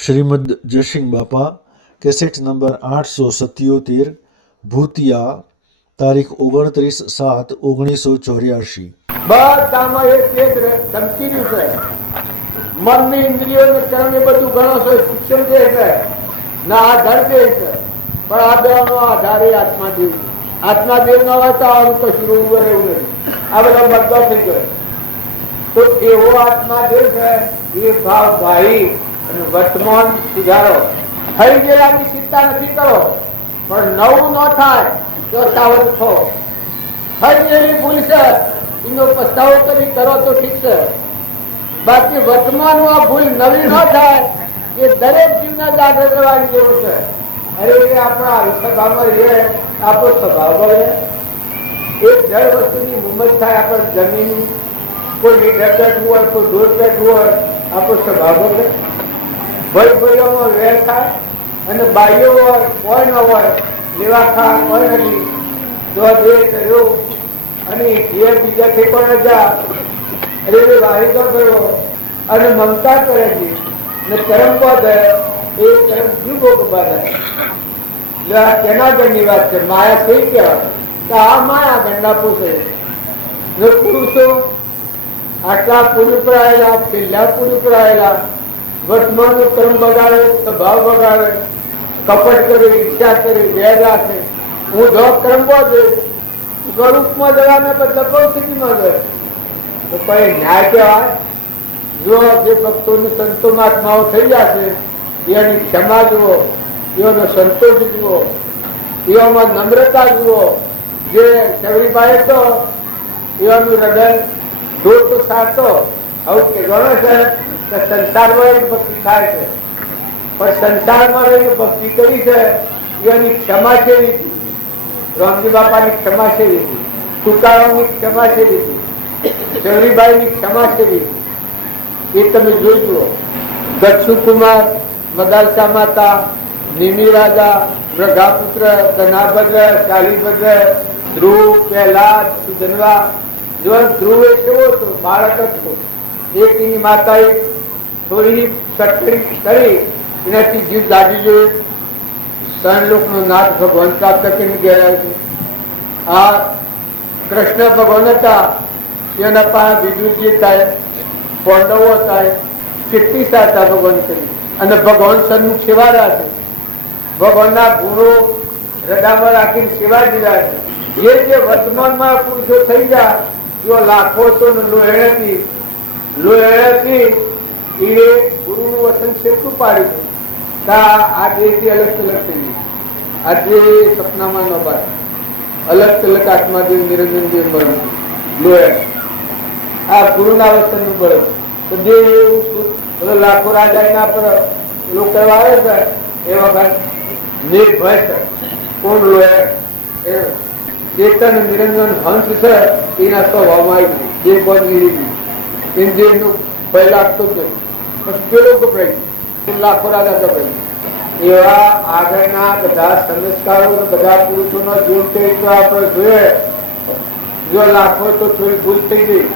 શ્રીમદ જયસિંહ બાપા cassette number 877 ભૂતિયા તારીખ 29/7/1984। બધામાં એક ધમકી રહ્યું છે. મનની ઇન્દ્રિયોને કર્મ બધું ગણો છો શિક્ષણ દે છે ના આધાર દે છે, પણ આ બેનો આધાર એ આત્માદેવ છે. આત્માદેવ ન હોય તો આનું કશું રોવું રહેવું નથી. આ બધા બધા થઈ ગયો તો એવો આત્માદેવ છે એ ભાવ ભાઈ અને વર્તમાન સુધારો. થઈ ગયેલાની ચિંતા નથી કરો, પણ નવું ન થાય તો સાવધ થો. થઈ ગયેલી ભૂલ છે એનો પસ્તાવો કરી કરો તો ઠીક છે, બાકી વર્તમાનમાં આ ભૂલ નવી ન થાય એ દરેક જીવને જાગૃત રહેવાની જરૂર છે. અરે એ આપણા સ્વભાવમાં એ આપણો સ્વભાવ બને. એક જળ વસ્તુની મુમત થાય આપણે જમીન કોઈ લીધર બેઠવું હોય કોઈ દૂર બેઠવું હોય આપણો સ્વભાવ બને. ભાઈ ભાઈઓમાં વેર થાય અને બાઈઓ હોય કોઈ ન હોય લેવા ખા કોઈ નથી તો દે કર્યો અને જે બીજાથી પણ જા અરે વાહિદો કર્યો અને મમતા કરે છે ને કર્મ બાંધે એ કર્મ જીવો બાંધે. તેના ગણની વાત છે. માયા થઈ કહેવાય તો આ માયા ગંડા પૂછે ને પુરુષો આટલા પૂરી પર આવેલા છેલ્લા પૂરી પર આવેલા વર્તમાન કર્મ બગાડે, સ્વભાવ બગાડે, કપટ કરે, ઈચ્છા કરે, વેર રાખે. હું જો કર્મ બાંધે સ્વરૂપમાં જવાને બદલે પરિસ્થિતિમાં જાય તો કોઈ ન્યાય કહેવાય? જો જે ભક્તોની સંતો મહાત્માઓ થઈ જશે એની ક્ષમા જુઓ, એનો સંતોષ જુઓ, એવામાં નમ્રતા જુઓ. જે શબરીબાઈ તો એવાનું હૃદય દોષ સારતો આવું કે ગણો છે કે સંસારમાં ભક્તિ થાય છે, પણ સંસારમાં રહીને ભક્તિ કરી છે એની ક્ષમા કેવી હતી? રામજી બાપાની ક્ષમા કેવી હતી? તુકારામની ક્ષમા કેવી હતી? શબરીબાઈની ક્ષમા કેવી હતી? એ તમે જોઈ જુઓ. દક્ષુ કુમાર, મદાલસા માતા, નિમિ રાજા, મૃગાપુત્ર, ધનાભદ્ર, શાલીભદ્ર, ધ્રુવ, પ્રહલાદ, સુધનવા. ધ્રુવ એ કેવો હતો? બાળક હતો. એક એની માતાએ થોડી સટકડી કરી એનાથી જીવ દાજી જોઈ. ત્રણ લોકનો નાથ ભગવાન પ્રાપ્ત કરીને ગયા છે. આ કૃષ્ણ ભગવાન હતા એના પાસે વિદુરજી થાય, પાંડવો થાય, કેટલી સાચા ભગવાન કરી અને ભગવાન સન્મુખ સેવા રાખે. ભગવાનના ગુણો હૃદયમાં રાખીને સેવા દીધા છે. જે વર્તમાનમાં પુરુષો થઈ જાય એવો લાખો તો લોહેણથી એ ગુરુનું વચન છેટું પાડ્યું. આ દેહથી અલગ અલગ થઈ ગઈ. આજે સપનામાં ન પાડે અલગ અલગ આત્માદેવ નિરંજન દેવ મરણ લોહે આ ગુરુના વચનનું બળ તો દેવ એવું લાખો રાજા પર લોકો આવે છે એ વખત નિર્ભય કોણ લોહે ચેતન નિરંજન હંસ છે એના સ્વભાવમાં આવી ગયું. જે બંધ ઇન્દ્રિયનું પહેલા આપતો જ પછી પેલો ગભરાઈ લાખો રાજા ગભરાઈ. એવા આગળના બધા સંસ્કારો બધા પુરુષોનો જીવન ચરિત્ર આપણે જોઈએ. જો લાખો તો થોડી ભૂલ થઈ ગઈ.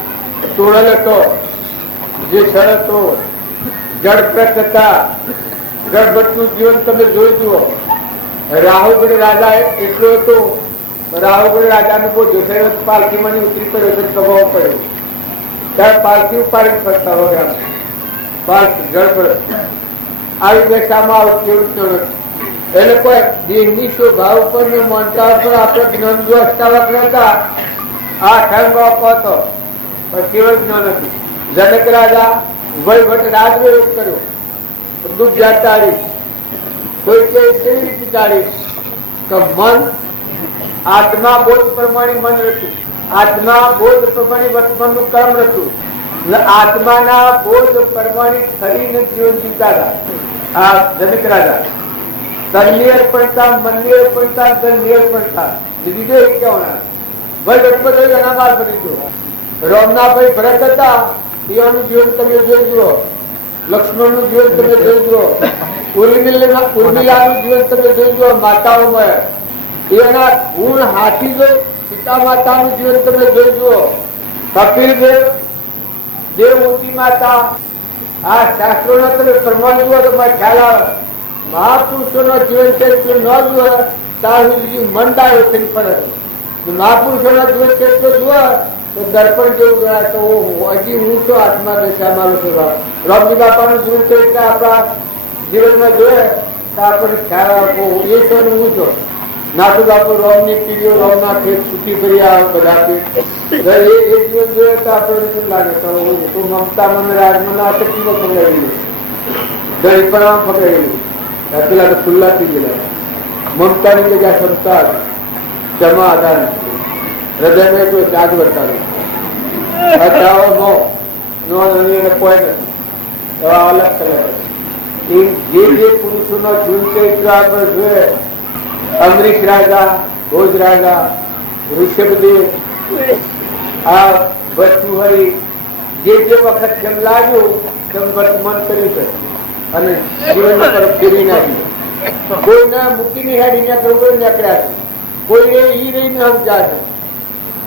તોડલ હતો જે શરતો જળપ્રત હતા. જળભટ્ટનું જીવન તમે જોઈ જુઓ. રાહુગઢ રાજા એટલો હતો. રાહુગઢ રાજાને બહુ જોશે પાલખીમાં ઉતરી પડ્યો છે, પ્રભાવ પડ્યો ત્યારે પાલખી ઉપાડી ફરતા હોય પાલખી જળભટ્ટ આવી દશામાં કેવું નથી. એટલે કોઈ દેહની શોભા ઉપર ને માનતા ઉપર આપણે જ્ઞાન દોસ્તાવક નતા. આ ઠંગો કહતો પણ કેવળ જ્ઞાન નથી. જનક રાજા વૈભટ રાજવેદ કર્યો, દુઃખ જાતાડી કોઈ કેવી રીતે ચાલી તો મન આત્મા બોધ પ્રમાણે મન રચ્યું, આત્મા બોધ પ્રમાણે વર્તમાનનું કર્મ રચ્યું. આત્માના બોધ પ્રમાણે ફરીને જીવન જીવતા હતા આ જનક રાજા. તનની અર્પણતા, મનની અર્પણતા, ધનની અર્પણતા લીધે કહેવાના ભાઈ ગણપતિ એના બાદ બની ગયો. રામનાભાઈ ભરત હતા એવાનું જીવન તમે જોઈ જુઓ. લક્ષ્મણનું જીવન તમે જોઈ જુઓ. ઉર્મિલાનું જીવન તમે જોઈ જુઓ. માતાઓમાં એના ગુણ હાથી જો સીતા માતાનું જીવન તમે જોઈ જુઓ. કપિલ દેવ, દેવહૂતિ માતા, આ શાસ્ત્રોનો તમે પ્રમાણ જુઓ તો ખ્યાલ આવે. મહાપુરુષોનો જીવન ચરિત્ર ન જુઓ ત્યાં સુધી મન ડાયો થઈ પડે. મહાપુરુષોના જીવન ચરિત્ર જુઓ તો દર્પણ જેવું ગણાય. તો હજી હું તો આત્મા દશામાં છું. રામજી બાપાનું જીવન ચરિત્ર આપણા જીવનમાં જોઈએ તો આપણને ખ્યાલ આપવો એ તો હું છો. નાથુ બાપુ રોમની પીડીઓ રોમના ખેત સુખી કરી આવે બધા એ જીવન જોઈએ તો આપણને શું લાગે તો મમતા મને રાજમાં શક્તિમાં પકડાયેલું ગરીબમાં પકડાયેલું પેલા તો ખુલ્લા થઈ ગયેલા. મમતાની જગ્યા ક્ષમતા ક્ષમા આધાર હૃદયને કોઈ દાગ બતાવે કોઈ નથી એવા અલગ કલર. જે પુરુષોનો જીવન ચરિત્ર આપણે જોઈએ અમરીશ રાજા, ભોજ રાજા, ઋષભદેવ, આ ભટ્ટુહરી જે વખત જેમ લાગ્યું તેમ વર્તમાન કર્યું છે અને જીવન પર ફેરી નાખ્યું. કોઈને મૂકીની હેડીને કોઈ નીકળ્યા છે, કોઈને ઈ રહીને સમજા છે.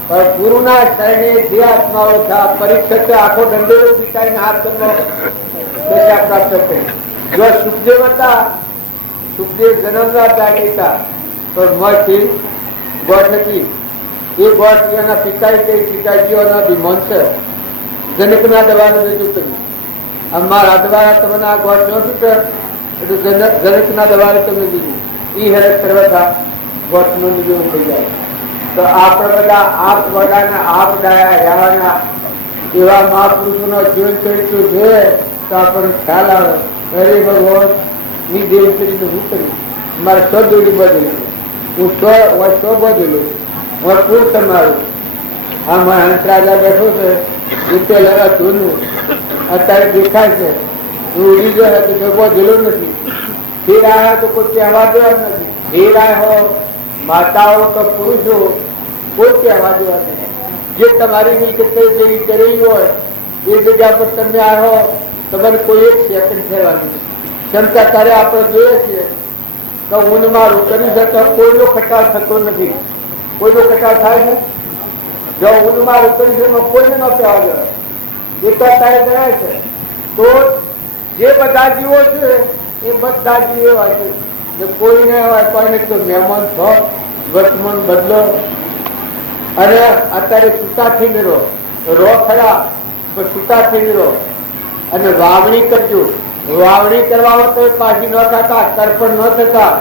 પણ ગુરુના શરણે જે આત્માઓ છે પરીક્ષા આખો દંડેરો પીટાઈને હાથ કરવો દશા પ્રાપ્ત થઈ. જો સુખદેવ હતા, સુખદેવ જન્મના હતા પણ મથી ગોઠ હતી. એ ગોઠ એના પિતાજીઓના વિમોન છે. જનકના દવાનું રજૂ કર્યું. અમારા દ્વારા તમને આ ગોઠ ન છૂટે એટલે જનકના દવાને તમે દીધું. એ હેરત સર્વથા ગોઠનું નિર્ણય થઈ જાય. તો આપણે બધા આપ વડાના આપ ડાયા રહેવાના એવા મહાપુરુષોના જીવન ચરિત્ર જોઈએ તો આપણને ખ્યાલ આવે. અરે ભગવાન ની દેવ કરીને હું કર્યું મારે સ્વદોડી બધેલું હું સ્વ બધેલું હું પૂર તમારું. આ મારા હંસ રાજા બેઠો છે રીતે લગા જોનું અત્યારે દેખાય છે. હું ઉડી ગયો તો બધેલું નથી. ફેર આવ્યા તો કોઈ કહેવા દેવા નથી. ફેર આવ્યા હો માતાઓ તો પુરુષો કોઈ કહેવા દેવા નથી. જે તમારી મિલકત જેવી કરેલી હોય એ જગ્યા પર તમે આવ્યો તમારે કોઈ એક સેકન્ડ ફેરવાની ક્ષમતા ત્યારે આપણે જોઈએ છીએ તો ઊન મારું કરી શકે કોઈનો ખટાવ થતો નથી. કોઈનો ખટાવ થાય છે જો ઊન મારું કરી છે કોઈને ન કહેવા જોઈએ એ તો અત્યારે જણાય છે. તો જે બધા જીવો છે એ બધા જીવ એવા છે કોઈને કોઈને તો મહેમાન થો વર્તમાન બદલો અને અત્યારે સુતાથી મેળવો રો ખરા પણ સુતાથી મેળવો અને વાવણી કરજો. વાવણી કરવામાં તો પાછી ન થતા તર્પણ ન થતા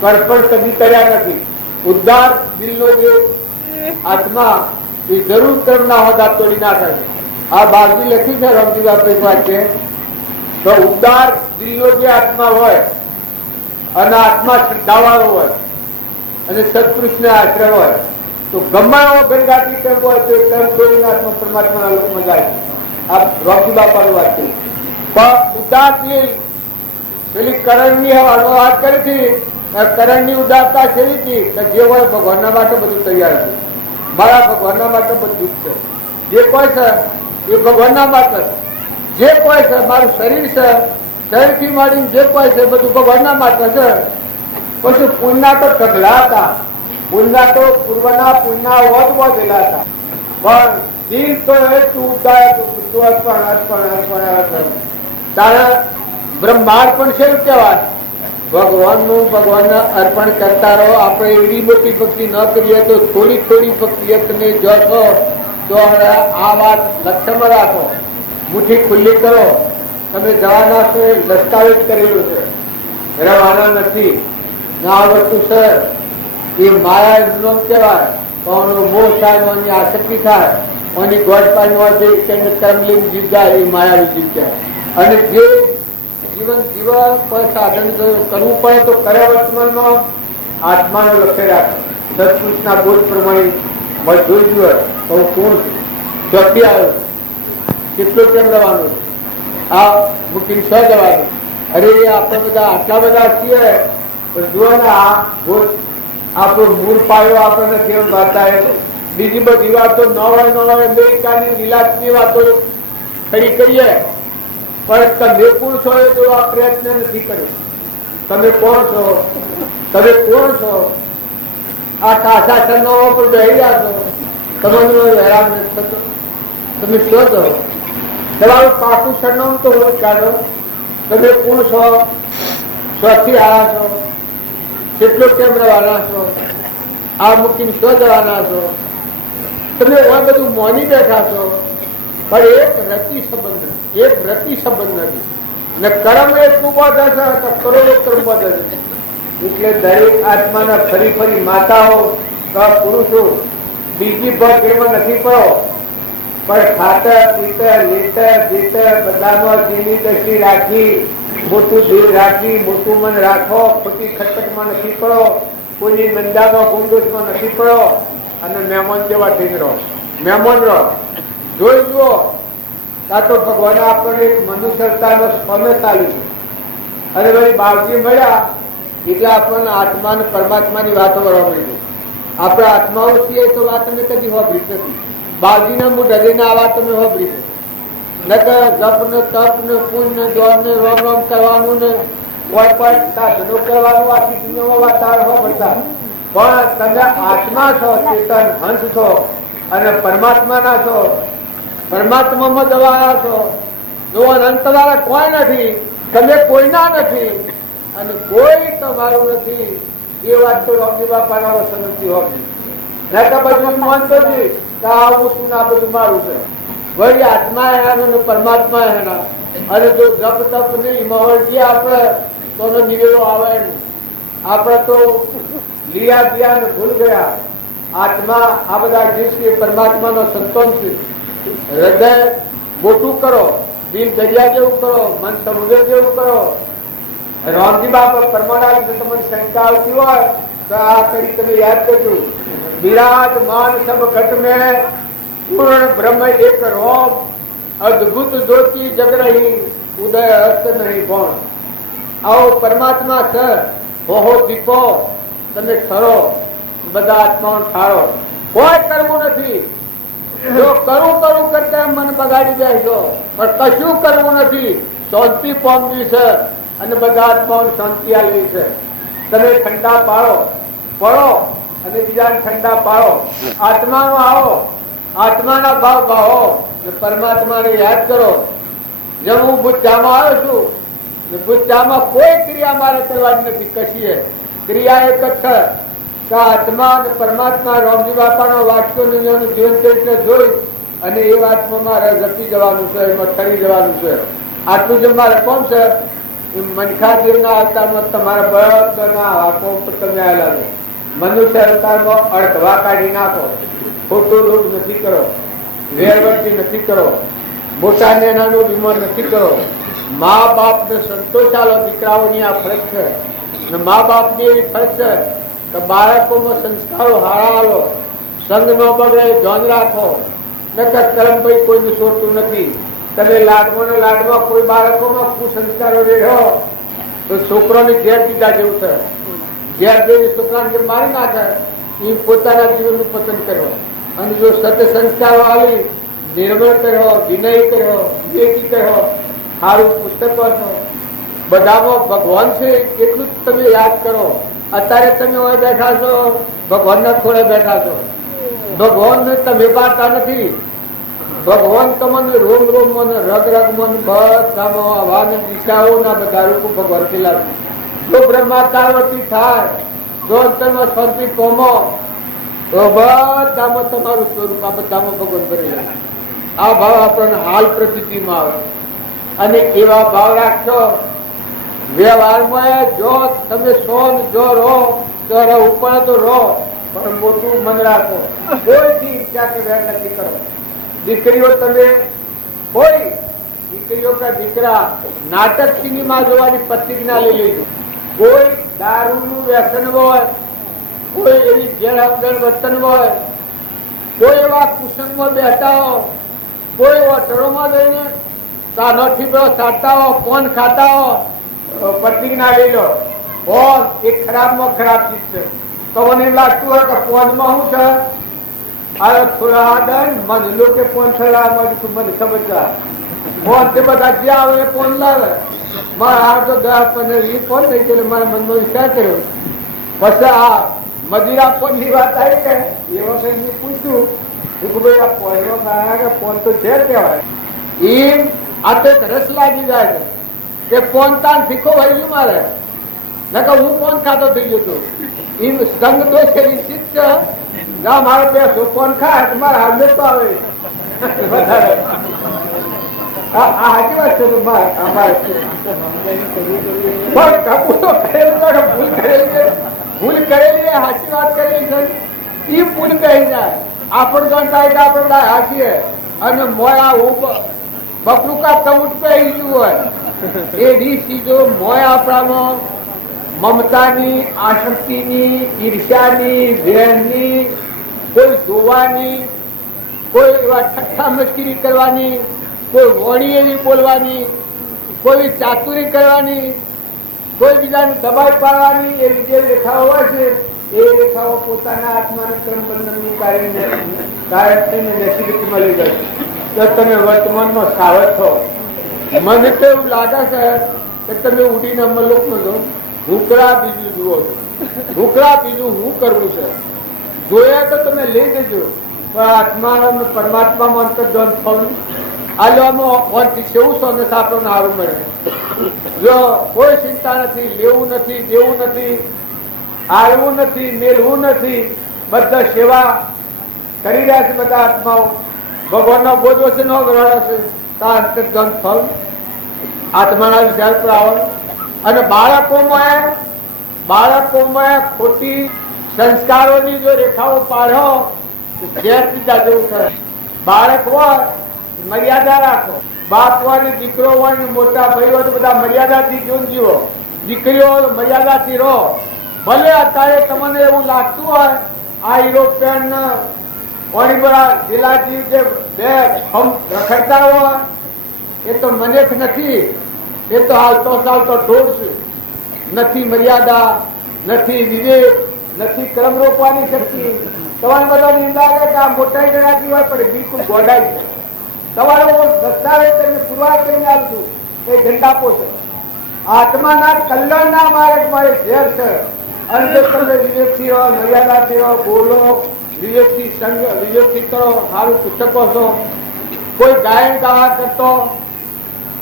તર્પણ કદી કર્યા નથી. ઉદ્ધાર દિલનો જે આત્મા એ જરૂર કર્મના હોદા તોડી નાખે છે. આ બાજુ લખી છે રામજી બાપુ વાત છે તો ઉદ્ધાર દિલનો જે આત્મા હોય અને આત્મા શ્રદ્ધાવાળો હોય અને સત્પુરુષને આશ્રય હોય તો ગમે એવો ગંગાથી કર્મ હોય તો કર્મ તોડીને આત્મા પરમાત્માના લોકમાં જાય. આ રામજી બાપાની વાત છે. પણ ઉદારથી પેલી કરણની વાત કરી હતી. કરણની ઉદારતા કેવી હતી કે જે હોય ભગવાનના માટે બધું તૈયાર છે. મારા ભગવાનના માટે બધું છે. જે કોઈ છે એ ભગવાનના માટે જે કોઈ છે મારું શરીર છે શરીરથી માંડીને જે કોઈ છે બધું ભગવાનના માટે છે. પછી પુણ્યના તો ઢગલા હતા. પુણ્યના તો પૂર્વના પુણ્યના વધ વધેલા હતા પણ દિલ તો એ તારે બ્રહ્માંડ પણ છે કહેવાય. ભગવાનનું ભગવાનને અર્પણ કરતા રહો. આપણે એવી મોટી ભક્તિ ન કરીએ તો થોડી થોડી ભક્તિ તમે જોશો તો આ વાત લક્ષ્યમાં રાખો. મુઠ્ઠી ખુલ્લી કરો. તમે જવાના છો એ દસ્તાવેજ કરેલું છે રહેવાના નથી. આ વસ્તુ છે એ માયા નામ કહેવાય. પણ મોહ થાય એની આસક્તિ થાય એની ગોઠ પાણી કર્મ લઈને જીવ જાય એ માયા જીવ કહેવાય. અને જે જીવન જીવવા કોઈ સાધન કરવું પડે તો કયા વર્તમાનમાં આત્માનો લક્ષ્ય રાખે. સત્પુરુષના બોધ પ્રમાણે જોઈ હોય તો હું કોણ છું, ચોથી આવ્યો કેટલું કેમ રહેવાનું છે, આ મૂકીને સ જવાનું. અરે આપણે બધા આટલા બધા છીએ પણ જુઓ ને આ બોધ આપણો મૂળ પાયો આપણને કેમ બતાવે. બીજી બધી વાતો ન હોય અમેરિકાની વિલાસની વાતો ખડી કરીએ પણ તમે કોણ છો એ તો આ પ્રયત્ન નથી કર્યો. તમે કોણ છો? તમે કોણ છો? આ કાસા સરનામા પર બેહી રહ્યા છો. તમને હેરાન નથી થતો. તમે શું છો? તમારું પાકું સરનામું તો હોય કાઢો. તમે કોણ છો, સ્વથી આવ્યા છો, કેટલો કેમ રહેવાના છો, આ મૂકીને શું જવાના છો, તમે આ બધું મોની બેઠા છો. પણ એક રતિ સંબંધ નથી, એક રતિ સંબંધ નથી. ને કર્મ એટલું બધે છે તો કરોડો કર્મ બધે છે. એટલે દરેક આત્માના ફરી ફરી માતાઓ પુરુષો બીજી ભગમાં નથી પડો, પણ ખાતર પીતર લેતર જેતર બધામાં જીની દશી રાખી, મોટું દિલ રાખી, મોટું મન રાખો, ખોટી ખટપટમાં નથી પડો, કોઈની નંદામાં ગુંડોશમાં નથી પડો, અને મહેમાન જેવા થઈ રહો. મહેમાન રહો, જોઈ જુઓ. કાં તો ભગવાન આપણને એક મનુષ્યતાનો સ્પર્શ ચાલ્યું છે, અને ભાઈ બાળજી મળ્યા એટલે આપણને આત્મા અને પરમાત્માની વાતો કરવા મળી. આપણા આત્માઓ છીએ તો વાત અમે કદી હોભરી નથી. બાળજીના મું ડરીને આ વાત તમે હોભરી છે. નકર જપ ને તપ ને પૂન ને દોડ ને રોમ રોમ કરવાનું ને કોઈ પણ સાધનો કરવાનું આખી દુનિયામાં વાતાવરણ હોભરતા. પણ તમે આત્મા છો, ચેતન હંસ છો અને પરમાત્માના છો. પરમાત્મામાં જવાના છો. જો અનંત વાળા કોઈ નથી, તમે કોઈના નથી અને કોઈ તમારું નથી. એ વાત તો રોમજી બાપાના વસનથી હોતી. નહીં તો બધું માનતો નથી કે આવું શું ના બધું મારું છે. વળી આત્મા એના ને પરમાત્મા એના. અને જો જપ તપ નહીં મવડજી આપણે તો નિવેડો આવે નહીં. આપણે તો લીયા દિયા ને ભૂલ ગયા. આત્મા આ બધા જીવ છે, પરમાત્માનો સંતોન છે. હૃદય મોટું કરો, દિલ દરિયા જેવું કરો, મન સમુદ્ર જેવું કરો. રામજી બાપા પરમાણા તમને શંકા આવતી હોય તો આ કરી તમે યાદ કરજો. વિરાજમાન સબ ઘટ में पूर्ण ब्रह्म एक रोम, अद्भुत ज्योति जग रही, उदय अस्त नहीं कोण. આવો પરમાત્મા છે. હોહો દીપો તમે ઠરો, બધા આત્માઓ ઠારો. કોઈ કરવું નથી. જો કરું કરું કરતા મન બગાડી દેજો, પણ કશું કરવું નથી. શાંતિ પામવી છે અને બધા આત્માઓને શાંતિ આવી છે. તમે ઠંડા પાડો, પડો અને બીજાને ઠંડા પાડો. આત્માનો આવો, આત્માના ભાવ ભાવો, પરમાત્માને યાદ કરો. જેમ હું બુદ્ધામાં આવ્યો છું, બુદ્ધામાં કોઈ ક્રિયા મારે કરવાની નથી. કશીએ ક્રિયા એક જ છે કે આત્મા અને પરમાત્મા રામજી બાપાનો વાક્યો જીવન ચરિત્ર જોઈ અને એ વાતમાં મારે જતી જવાનું છે, એમાં ઠરી જવાનું છે. આટલું જે મારે કોણ છે મનખાદેવના અવતારમાં તમારા બધાના વાકો ઉપર તમે આવેલા છો. મનુષ્ય અવતારમાં અડધવા કાઢી નાખો. ખોટો લોભ નથી કરો, વેરવર્તી નથી કરો, મોટા નેનાનો વિમાન નથી કરો. મા બાપ ને સંતોષ આલો. દીકરાઓની આ ફરજ છે. મા બાપની એવી ફરજ છે કે બાળકોમાં સંસ્કારો હારા આલો. સંગ ન બગડે ધ્યાન રાખો. નકર કરમભાઈ કોઈને છોડતું નથી. તમે લાડમાં ને લાડમાં કોઈ બાળકોમાં કુસંસ્કારો રહ્યો તો છોકરોની ઘેર દીધા જેવું છે. ઘેર જેવી છોકરાને જે મારી નાખે એ પોતાના જીવનનું પતન કર્યો. અને જો સત્ય સંસ્કારો આવી, નિર્મળ કર્યો, વિનય કર્યો, વિવેકી કર્યો, સારું પુસ્તક વાંચો. બધામાં ભગવાન છે એટલું જ તમે યાદ કરો. અત્યારે તમે હવે બેઠા છો, ભગવાનના ખોળે બેઠા છો. ભગવાનને તમે પાડતા નથી. ભગવાન તમને રોમ રોમ મન રગ રગ મન બધામાં હવાને દિશાઓના બધા રૂપો ભગવાન પેલા. જો બ્રહ્માકારવતી થાય, જો અંતરમાં શાંતિ પામો તો બધામાં તમારું સ્વરૂપ આ બધામાં ભગવાન ભરેલા. આ ભાવ આપણને હાલ પ્રતિમાં આવે અને એવા ભાવ રાખશો. વ્યવહારમાં જો તમે સોન જો રહો તો રહો, પણ તો રહો પણ મોટું મન રાખો. કોઈથી ઈચ્છા કે વેર નથી કરો. દીકરીઓ તમે કોઈ દીકરીઓ કા દીકરા નાટક સિનેમા જોવાની પ્રતિજ્ઞા લઈ લેજો. કોઈ દારૂનું વ્યસન હોય, કોઈ એવી ગેરહમગણ વર્તન હોય, કોઈ એવા કુસંગમાં બેઠા હો, કોઈ હોટલોમાં જઈને સાનો ઠીબડો સાટતા હો, પોન ખાતા હો, પ્રતિજ્ઞા લઈ લો. પોન એ ખરાબમાં ખરાબ ચીજ છે. તો મને એમ લાગતું હોય કે પોનમાં શું છે, આ થોડા દન મન લોકો પોન થયેલા મને ખબર છે. ફોન તે બધા જે આવે એ ફોન લાવે. મારા આ તો 10-15 ફોન થઈ ગયો. મારા મનમાં વિચાર કર્યો. પછી આ મદિરા ફોન ની વાત આવી કે એ વખતે પૂછ્યું કે ભાઈ આ ફોન તો છે કહેવાય. એમ આ તો એક રસ લાગી જાય છે કે પોન તાન શીખો ભાઈ ગયું મારે નકર હું પોન ખાતો થઈ ગયો હતો એમ સંગ દોષ એવી શીખ છે ના મારે બે પોન ખાય મારે હાજર તો આવે વધારે આ સાચી વાત છે ભૂલ કરેલી સાચી વાત કરેલી છે એ ભૂલ કહી જાય આપણે ગણતા આપણે હાચીએ અને મોયા બકરું કા કમુટ કહી ગયું હોય એ રીત જો મોય આપણામાં મમતાની આસક્તિની ઈર્ષ્યાની વેરની કોઈ જોવાની કોઈ એવા ઠઠ્ઠા મસ્કરી કરવાની કોઈ વોણી એવી બોલવાની કોઈ ચાતુરી કરવાની કોઈ બીજાને દબાઈ પાડવાની એવી જે રેખાઓ હોય છે એ રેખાઓ પોતાના આત્માને ક્રમબંધનનું કાર્ય થઈને નસીબ મળી જાય તો તમે વર્તમાનમાં સાવધ થો મને તો એવું લાગે છે કે તમે ઉડીને અમલોકમાં જો ભૂકરા બીજું જુઓ છો ભૂકરા બીજું શું કરવું છે જોયા તો તમે લઈ જજો પણ આત્મા પરમાત્મામાં અંતર્ધ્યાન થવું આલવામાં કેવું સોને આપણને સારું મળે જો કોઈ ચિંતા નથી લેવું નથી દેવું નથી આવવું નથી મેળવું નથી બધા સેવા કરી રહ્યા છે બધા આત્માઓ ભગવાનનો બોધો છે નો ગ્રહણ છે તા અંતર્ધ્યાન ફળ આત્માના વિચાર પર આવવાનું અને બાળકોમાં ખોટી સંસ્કારોની જો રેખાઓ પાડો ઝેર પીધા જેવું કરે બાળક હોય મર્યાદા રાખો બાપ હોય ને દીકરો હોય ને મોટા ભાઈ હોય તો બધા મર્યાદાથી જીવો દીકરીઓ મર્યાદાથી રહો ભલે અત્યારે તમને એવું લાગતું હોય આ યુરોપિયન જિલ્લાજી જે બે રખડતા હોય એ તો મને જ નથી એ તો હાલતો ચાલતો ઢોળ છે નથી મર્યાદા નથી વિવેક નથી ક્રમ રોકવાની શક્તિ તમારે બધા નિંદા કે આ મોટા જણાતી હોય પણ બિલકુલ ગોડાઈ છે તમારે દસ્તાવેજ કરીને પુરવાર કરીને આપશું એ ઝંડા છે આત્માના કલ્યાણના માર્ગ મારે ઝેર છે અને તમે વિવેકથી રહો મર્યાદાથી રહો બોલો વિવેકથી સંગ વિવેકથી કરો સારું પુસ્તકો છો કોઈ ગાયન ગાવા કરતો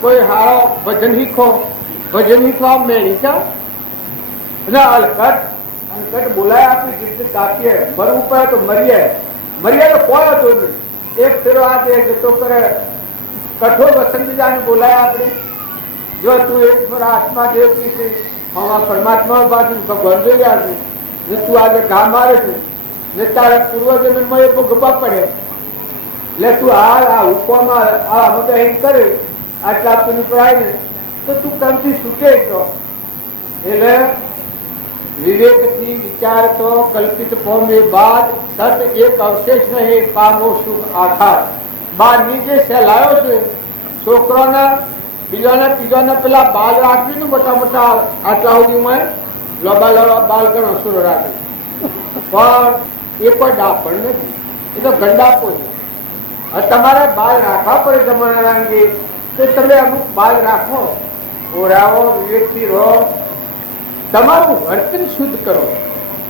કોઈ હારો ભજન શીખો મેળી છે અને અલકટ બોલાય આપણી જિંદગી કાપીએ મરવું પડે તો મરીએ તો કોઈ હતો નહીં એક ફેરો આ દે જતો કરે કઠોર વસંત બીજાને બોલાય આપણે જો તું એક ફેરો આત્મા દેવતી છે પરમાત્મા બાજુ ભગવાન જોઈ રહ્યા છે ને તું આજે ઘા મારે છે ને તારા પૂર્વજન્મમાં એ ભોગવવા પડે એટલે તું આ હુકવામાં આ મદદ કરે આટલા આપની પર આવી તો તું કામથી છૂટે તો એટલે વિવેકથી વિચારતો કલ્પિત ફોર્મે બાદ સત એક અવશેષ રહે પામો સુખ આધાર બારની જે સહેલાયો છે છોકરાના બીજાના પેલા બાલ રાખવી ને મોટા આટલા સુધીમાં લોબા બાલ ગણો સુરો રાખે પણ એ કોઈ ડાપણ નથી એ તો ગંડાપો છે તમારે બાલ રાખવા પડે તમારા અંગે તો તમે અમુક બાલ રાખો ઓરાવો વિવેકથી રહો તમારું વર્તન શુદ્ધ કરો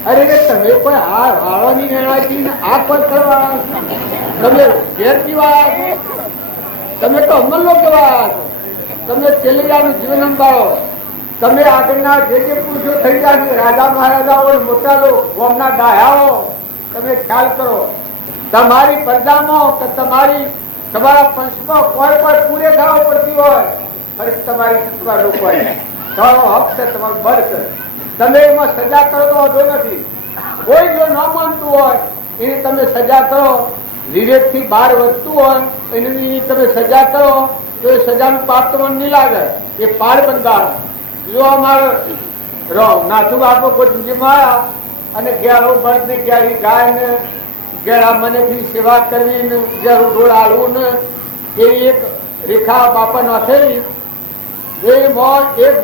અરે તમે કોઈ આ વાળવાની વેળાથી આ પર કરવા તમે ઘેર પીવા તમે તો અમલો કેવા તમે છેલ્લાનું જીવન સંભાળો તમે આગળના જે પુરુષો થઈ ગયા છે રાજા મહારાજાઓ મોટા લોકો ગામના ડાયાઓ તમે ખ્યાલ કરો તમારી પ્રજામાં કે તમારા પંચમાં કોઈ પૂરે થવા પડતી હોય ફરી તમારી રોકવાની તમારો હક છે તમારું બર છે તમે એમાં સજા કરો તો વાંધો નથી કોઈ જો ન માનતું હોય એની તમે સજા કરો વિવેકથી બહાર વધતું હોય એની તમે સજા કરો તો એ સજાનું પાપ તમને નહીં લાગે એ પાડ બંધાર જો અમારો નાથુ બાપો કોઈ જિંદગીમાં આવ્યા અને ઘેરું બળદ ને ઘેરી ગાય ને ઘેરા મને સેવા કરવી ને ઘેરું ઢોળ હાલવું ને એવી એક રેખા બાપા નાખેલી એક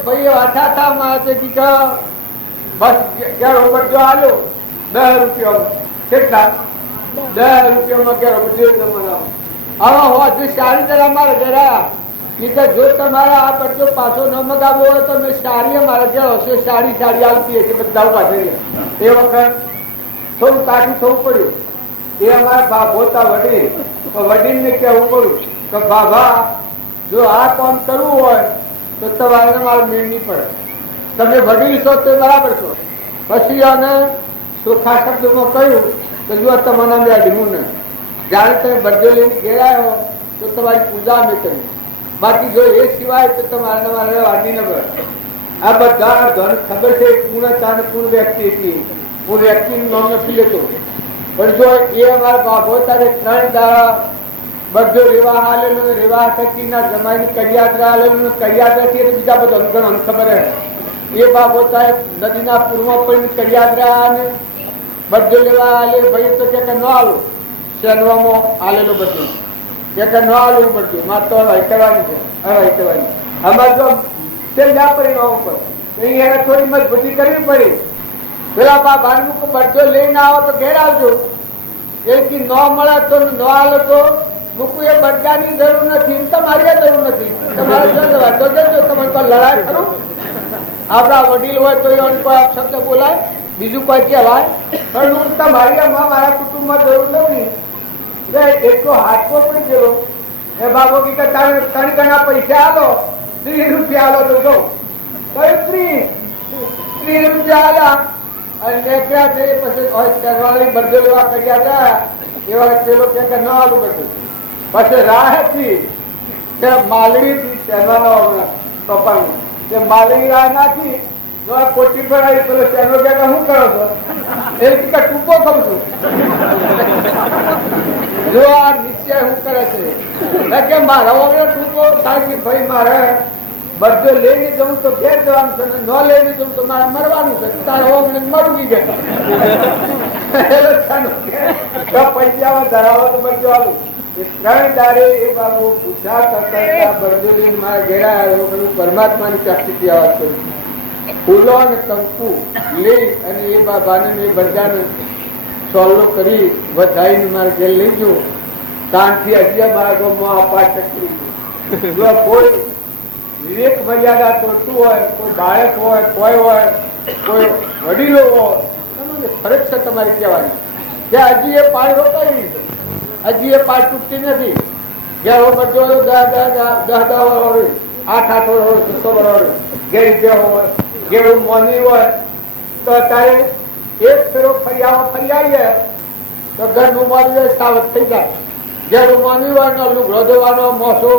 ભાઈ વાંચા હતા મારે દીકરા બસ ઘેર ઉપર જો આલો 10 રૂપિયા કેટલા 10 રૂપિયામાં ઘેર ઉપર આવા હોવા જો સારી જરા મારે જરા જો તમારા આ બધો પાછો ન મગાવવો હોય તો મેં સારી અમારે ઘેર હશે સારી આવતી હશે બધા ઉભા થઈ ગયા એ વખત થોડું કાઠું થવું પડ્યું એ અમારા બાપ હોતા વડીલ ને કહેવું પડ્યું તો બાબા જો આ કામ કરવું હોય તો તમારે મારો મેળ નહીં પડે, તમે વડીલ છો તો બરાબર છો. પછી આને ચોખ્ખા શબ્દોમાં કહ્યું કે જો તમને મેં અડ્યું ને જ્યારે તમે બર્થડે લઈને ઘેર આવ્યો તો તમારી પૂજા મેં કરી, બાકી જો એ સિવાય તો તમારે વાંધી ન પડે. આ બધા ધન ખબર છે પૂર્ણતા અને પૂર્ણ વ્યક્તિ હતી, હું વ્યક્તિનું નામ નથી લેતો, પણ જો એ અમારા બાબો તારે 3 દાડા બધો રેવા હાલેલું, રેવા થકીના જમાઈની કરિયાત્રા હાલેલું, કરિયાત્રાથી બીજા બધા ઘણો ખબર હે. એ બાબો સાહેબ નદીના પૂર્વમાં પણ કરિયાત્રા અને બધો લેવા હાલે ભાઈ તો કે ન આવું શેનવામાં હાલેલું બધું કે ન આવું બધું મારે તો હવાઈ કરવાની છે, હવાઈ કરવાની. અમારે તો તે ના પરિણામ ઉપર એને થોડી મજબૂતી કરવી પડી. પેલા બાબાનું બધો લઈને આવો તો ઘેર આવજો, એથી ન મળે તો ન હાલો તો મૂકવું એ બરગાની જરૂર નથી, તમારી જરૂર નથી. તમારે જો જવા તો જજો, તમે કોઈ લડાઈ કરું આપણા વડીલ હોય તો એનો કોઈ શબ્દ બોલાય, બીજું કોઈ કહેવાય, પણ હું તમારી મારા કુટુંબમાં જરૂર લઉં નહીં. એટલો હાથો પડી ગયો એ બાબો કે 3 ગણા પૈસા આલો, 30 રૂપિયા આલો તો જો કઈ 30 રૂપિયા આલ્યા અને નીકળ્યા છે. પછી બર્થડે લેવા કર્યા હતા એવા પેલો કે ન આલું બધું. પછી રાહથી માલડી પપ્પાનું તે માલડી રાહ નાખી કોટી પર આવી પેલો શેનો કે શું કરો છો એ ટૂંકો ખાઉં છું. જો આ નિશ્ચય શું કરે છે કે મારા ટૂંકો થાય ભાઈ મારે બધે લઈને જવું તો ઘેર જવાનું છે, ન લઈને જવું તો મારે મરવાનું છે, તારે મરવી ગયા પૈસા ધરાવો તો બધું આવું. 3 દાડે એ બાબુ પૂછા કરતા બરદોલી મારા ઘેરા આવ્યો, પરમાત્માની શક્તિથી આવાજ કરું. ફૂલો અને કંકુ લઈ અને એ બાબાને એ બધાને સોલ્વ કરી વધાઈને મારા ઘેર લઈ ગયો. તાનથી હજી મારા ગામમાં આ પાઠ કરી. જો કોઈ વિવેક મર્યાદા તોડતું હોય, કોઈ બાળક હોય, કોઈ વડીલો હોય, ફરજ છે તમારી કહેવાની કે હજી એ પાઠ રોકાઈ છે, હજી એ પાઠ તૂટતી નથી. ઘેર બધો 10 વર્ષ 8 વર્ષ 6 વર્ષ ઘેર ગયા હોય, ઘેરું મોની હોય તો અત્યારે એક ફેરો ફરી આવીએ તો ઘરનું મોની સાવધ થઈ જાય. ઘેરું મોની હોય ને લુગડો ધોવાનો, મોસો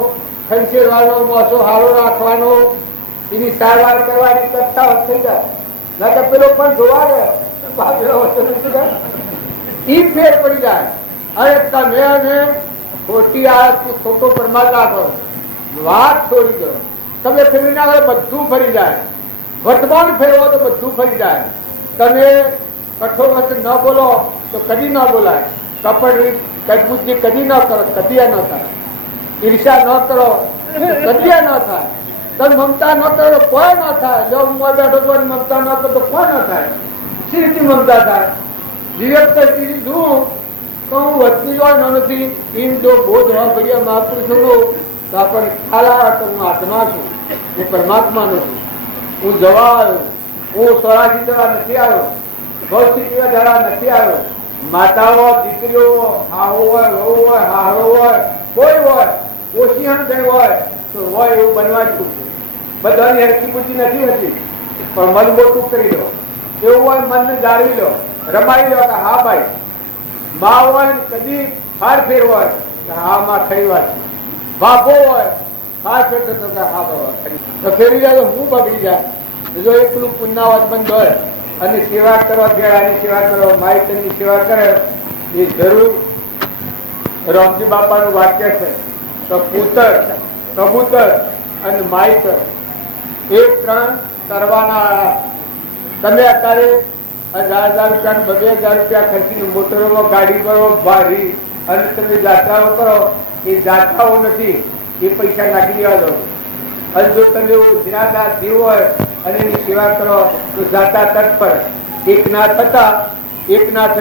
ખંચેરવાનો, મોસો હારો રાખવાનો, એની સારવાર કરવાની કરતા થઈ જાય. ના તો પેલો પણ જોવા દે ઈ ફેર પડી જાય. અરે તમે અને ખોટી આ ખોટો પ્રમાદ રાખો, વાત છોડી દો, તમે ફેરવી ના બધું ફરી જાય. વર્તમાન ફેરવો તો બધું ફરી જાય. તમે કઠોર વસ્તુ ન બોલો તો કદી ન બોલાય, કપડ કદબુદ્ધિ કદી ન કરો, કદી ન થાય. ઈર્ષા ન કરો કદી ન થાય. તમે મમતા ન કરો કોઈ ન થાય. જો હું બેઠો તો મમતા ન કરો તો કોઈ ન થાય. શી રીતે મમતા થાય? વિવેક તો કીધું તો હું વધતી જોવા નથી. ઇન જો બોધ હોવા ભૈયા મહાપુરુષો તો આપણને ખ્યાલ આવે તો હું આત્મા છું, હું પરમાત્મા નો છું. હું જવા આવ્યો, હું 84 જવા નથી આવ્યો, 100 જવા નથી આવ્યો. માતાઓ, દીકરીઓ, આવો હોય, વહુ હોય, હારો હોય, કોઈ હોય, ઓછી હણ હોય તો હોય એવું બનવા જ છું. બધાની હરકી બુદ્ધિ નથી હોતી, પણ મન મોટું કરી લો. એવું હોય મનને જાળવી લો, રમાઈ લો કે હા ભાઈ. મા હોય કદી ફાર ફેર હોય હા માં ખરી વાત. બાપો હોય ફાર ફેર થતો હા બાબા તો ફેરી જાય તો હું બગડી જાય. જો એકલું પુણ્યવાદ બંધ હોય અને સેવા કરવા ઘેરાની સેવા કરો, માઇકની સેવા કરે એ જરૂર. રામજી બાપાનું વાક્ય છે કબૂતર અને માઇક એ 3 કરવાના. તમે અત્યારે 1000 રૂપિયા 2000 રૂપિયા ખર્ચીને મોટરોમાં ગાડી કરો ભારી અને તમે જાત્રાઓ કરો, એ જાત્રાઓ નથી, એ પૈસા નાખી દેવા દો. અને જો તમે નિરાધાર જીવ હોય અને એની સેવા કરો તો જાતા તત્પર. એકનાથ હતા, એકનાથ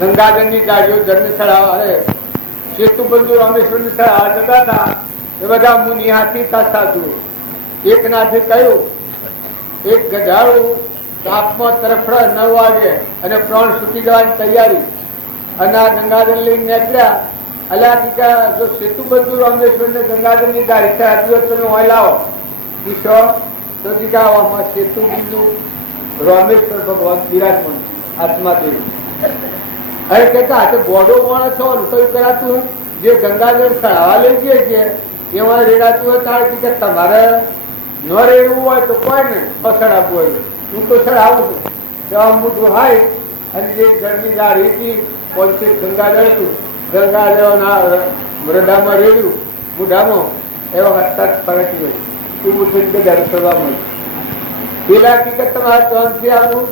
ગંગાજળની ગાડીઓ ધર્મશાળા અરે સેતુબંધુ રામેશ્વરની જતા હતા. એ બધા મુનિ હાથી સાધુ. એકનાથે કહ્યું એક ગધાડું તાપમાં તરફડા 9 વાગે અને પ્રાણ છૂટી જવાની તૈયારી અને આ ગંગાજળ લઈને નીકળ્યા અલ્યા ટીકા જો સેતુબંધુ રામેશ્વર ને ગંગાધર ની ગાડી આપી તમે ઓય લાવો કિશો તો ટીકા સેતુબંધુ રામેશ્વર ભગવાન વિરાજમાન આત્મા દેવી અરે કેતા આ તો ગોડો માણસ છો કયું કરાતું જે ગંગાધર ચઢાવા લઈ જઈએ છીએ એમાં રેડાતું હોય તારે કે તમારે ન રેડવું હોય તો કોઈ ને ચડાવવું હોય હું તો ચડાવું છું જવા મોટું હાય અને જે ઘરની ગાડી હતી પોલીસે ગંગાધર હતું ગંગાધરના મૃદામાં રેડ્યું મુઢામાં એવા હસ્તાત પલટી હોય તું ગંગાધર કરવા મળ્યું પેલા હકીકત તમારે ચોથી આવું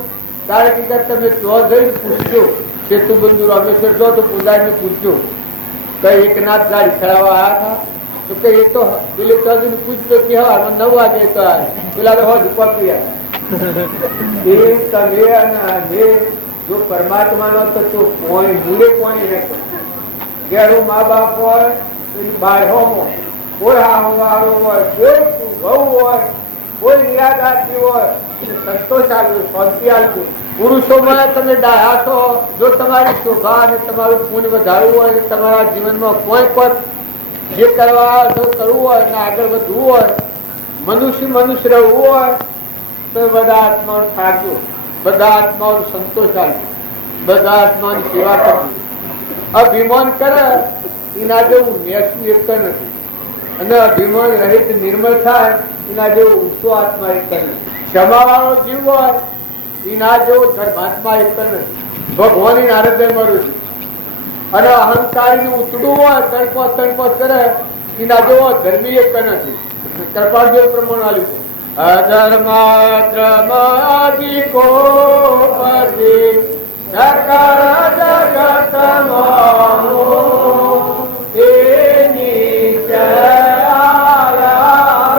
તારે હકીકત તમે ચો જઈને પૂછજો સેતુબંધુ રામેશ્વર છો તો પૂજાને પૂછજો કઈ એકનાથ ગાડી ચડાવવા આવ્યા હતા તો કઈ એ તો પેલે ચૌધરી પૂછતો કે હા 9 વાગે તો પેલા તો હોજ પકડ્યા એ તમે અને જો પરમાત્માનો તો કોઈ મૂળે કોઈ રહેતો ઘેરું મા બાપ હોય બાળહોમો કોઈ હારો હોય કોઈ વહુ હોય કોઈ નિરાદારથી હોય સંતોષ આવ્યો શાંતિ આવ્યું પુરુષોમાં તમે ડાયા છો જો તમારી શોભા અને તમારું પુણ્ય વધારવું હોય તમારા જીવનમાં કોઈ પણ જે કરવા કરવું હોય અને આગળ વધવું હોય મનુષ્ય રહેવું હોય તો બધા આત્માઓને સાચો બધા આત્માઓને સંતોષ આપજો બધા આત્માની સેવા કરજો અભિમાન કરે એના જેવું નેસું એક નથી અને અભિમાન રહિત નિર્મળ થાય એના જેવો ઊંચો આત્મા એક નથી ક્ષમાવાળો જીવ હોય એના જેવો ધર્માત્મા એક નથી ભગવાનની આરાધ્ય મળ્યું છે અને અહંકારી ઉતડું હોય તણપો કરે એના જેવો ધર્મી એક નથી કૃપાદેવ પ્રમાણ આવ્યું છે અધર્માદ્રમાદિકો પતિ સકળ જગતમાનો એ નિશ્ચયા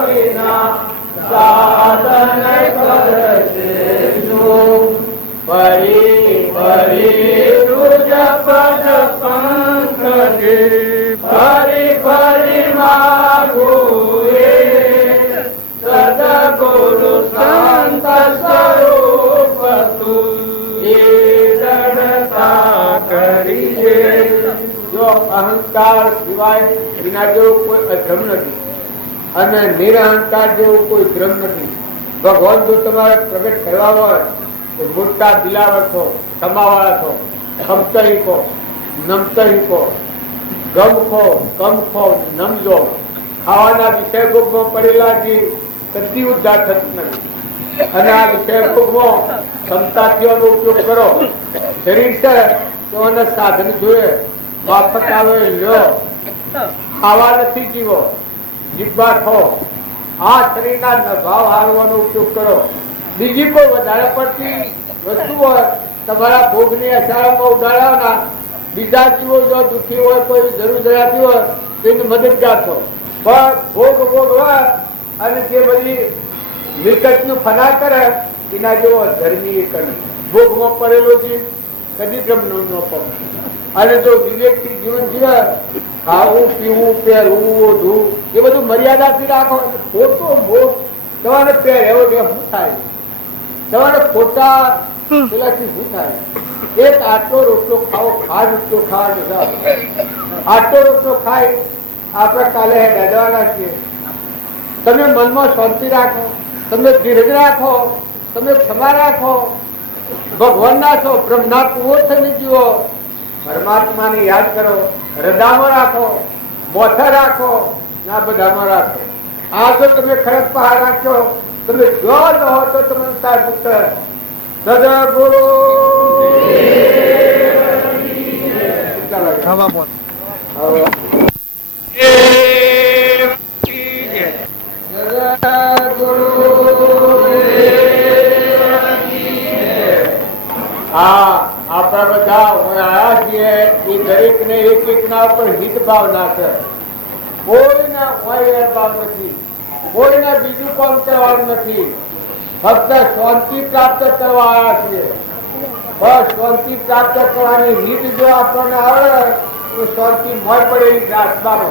વિના સાધન કરશે પરી રુજ પદ પંકજે ફરી માગું સદગુરુ શાંત સ્વરૂપ કરી જો અહંકાર સિવાય વિના જેવું કોઈ અધ્રમ નથી અને નિરહંકાર જેવું કોઈ ધ્રમ નથી ભગવાન જો તમારે પ્રગટ કરવા હોય તો મોટા દિલાવર છો કમાવાળા છો ખમતહી કો નમતહી કો ગમ ખો કમ ખો નમજો ખાવાના વિષય ભોગમાં પડેલા જે કદી ઉદ્ધાર થતું નથી અને આ વિષય ભોગમાં ક્ષમતાથીઓનો ઉપયોગ કરો શરીર છે તો એને સાધન જોઈએ માફક આવે લ્યો ખાવા નથી જીવો જીભા ખો આ શરીરના ભાવ હારવાનો ઉપયોગ કરો બીજી કોઈ વધારે પડતી વસ્તુ હોય તમારા ભોગની અસારમાં ઉડાડવાના બીજા જીવો જો દુઃખી હોય કોઈ જરૂર ધરાતી હોય તો એને મદદગાર છો પણ ભોગ હોય અને જે બધી મિલકતનું ફના કરે એના જેવો ધર્મી કરે ભોગમાં પડેલો છે કદી બ્રહ્મનો ન પગ અને જો વિવેકથી જીવન જીવે ખાવું પીવું પહેરવું ઓઢવું એ બધું મર્યાદાથી રાખો ખોટો ભોગ તમારે પહેરેવો જે શું થાય તમારે ખોટા પેલાથી શું થાય એક આટલો રોટલો ખાઓ ખાસ રોટલો ખાવા આટલો રોટલો ખાઈ આપણે કાલે દાદવાના છીએ તમે મનમાં શાંતિ રાખો તમે ધીરજ રાખો તમે ક્ષમા રાખો ભગવાનના છો બ્રહ્મના કુવો થઈને જીવો પરમાત્માને યાદ કરો હૃદયમાં રાખો મોથે રાખો આ બધામાં રાખો આ તો તમે ખરજ પહાડ રાખો તમે જો ન હો તો તમે પુત્ર સદગુરુ આપણા બધા આવ્યા છીએ એ દરેક ને એક ના ઉપર હિત ભાવના છે કોઈના ભાવ નથી કોઈને બીજું કામ કરવાનું નથી ફક્ત શાંતિ પ્રાપ્ત કરવા આવ્યા છીએ બસ શાંતિ પ્રાપ્ત કરવાની રીત જો આપણને આવડે તો શાંતિ મોય પડેલી છે આત્માનો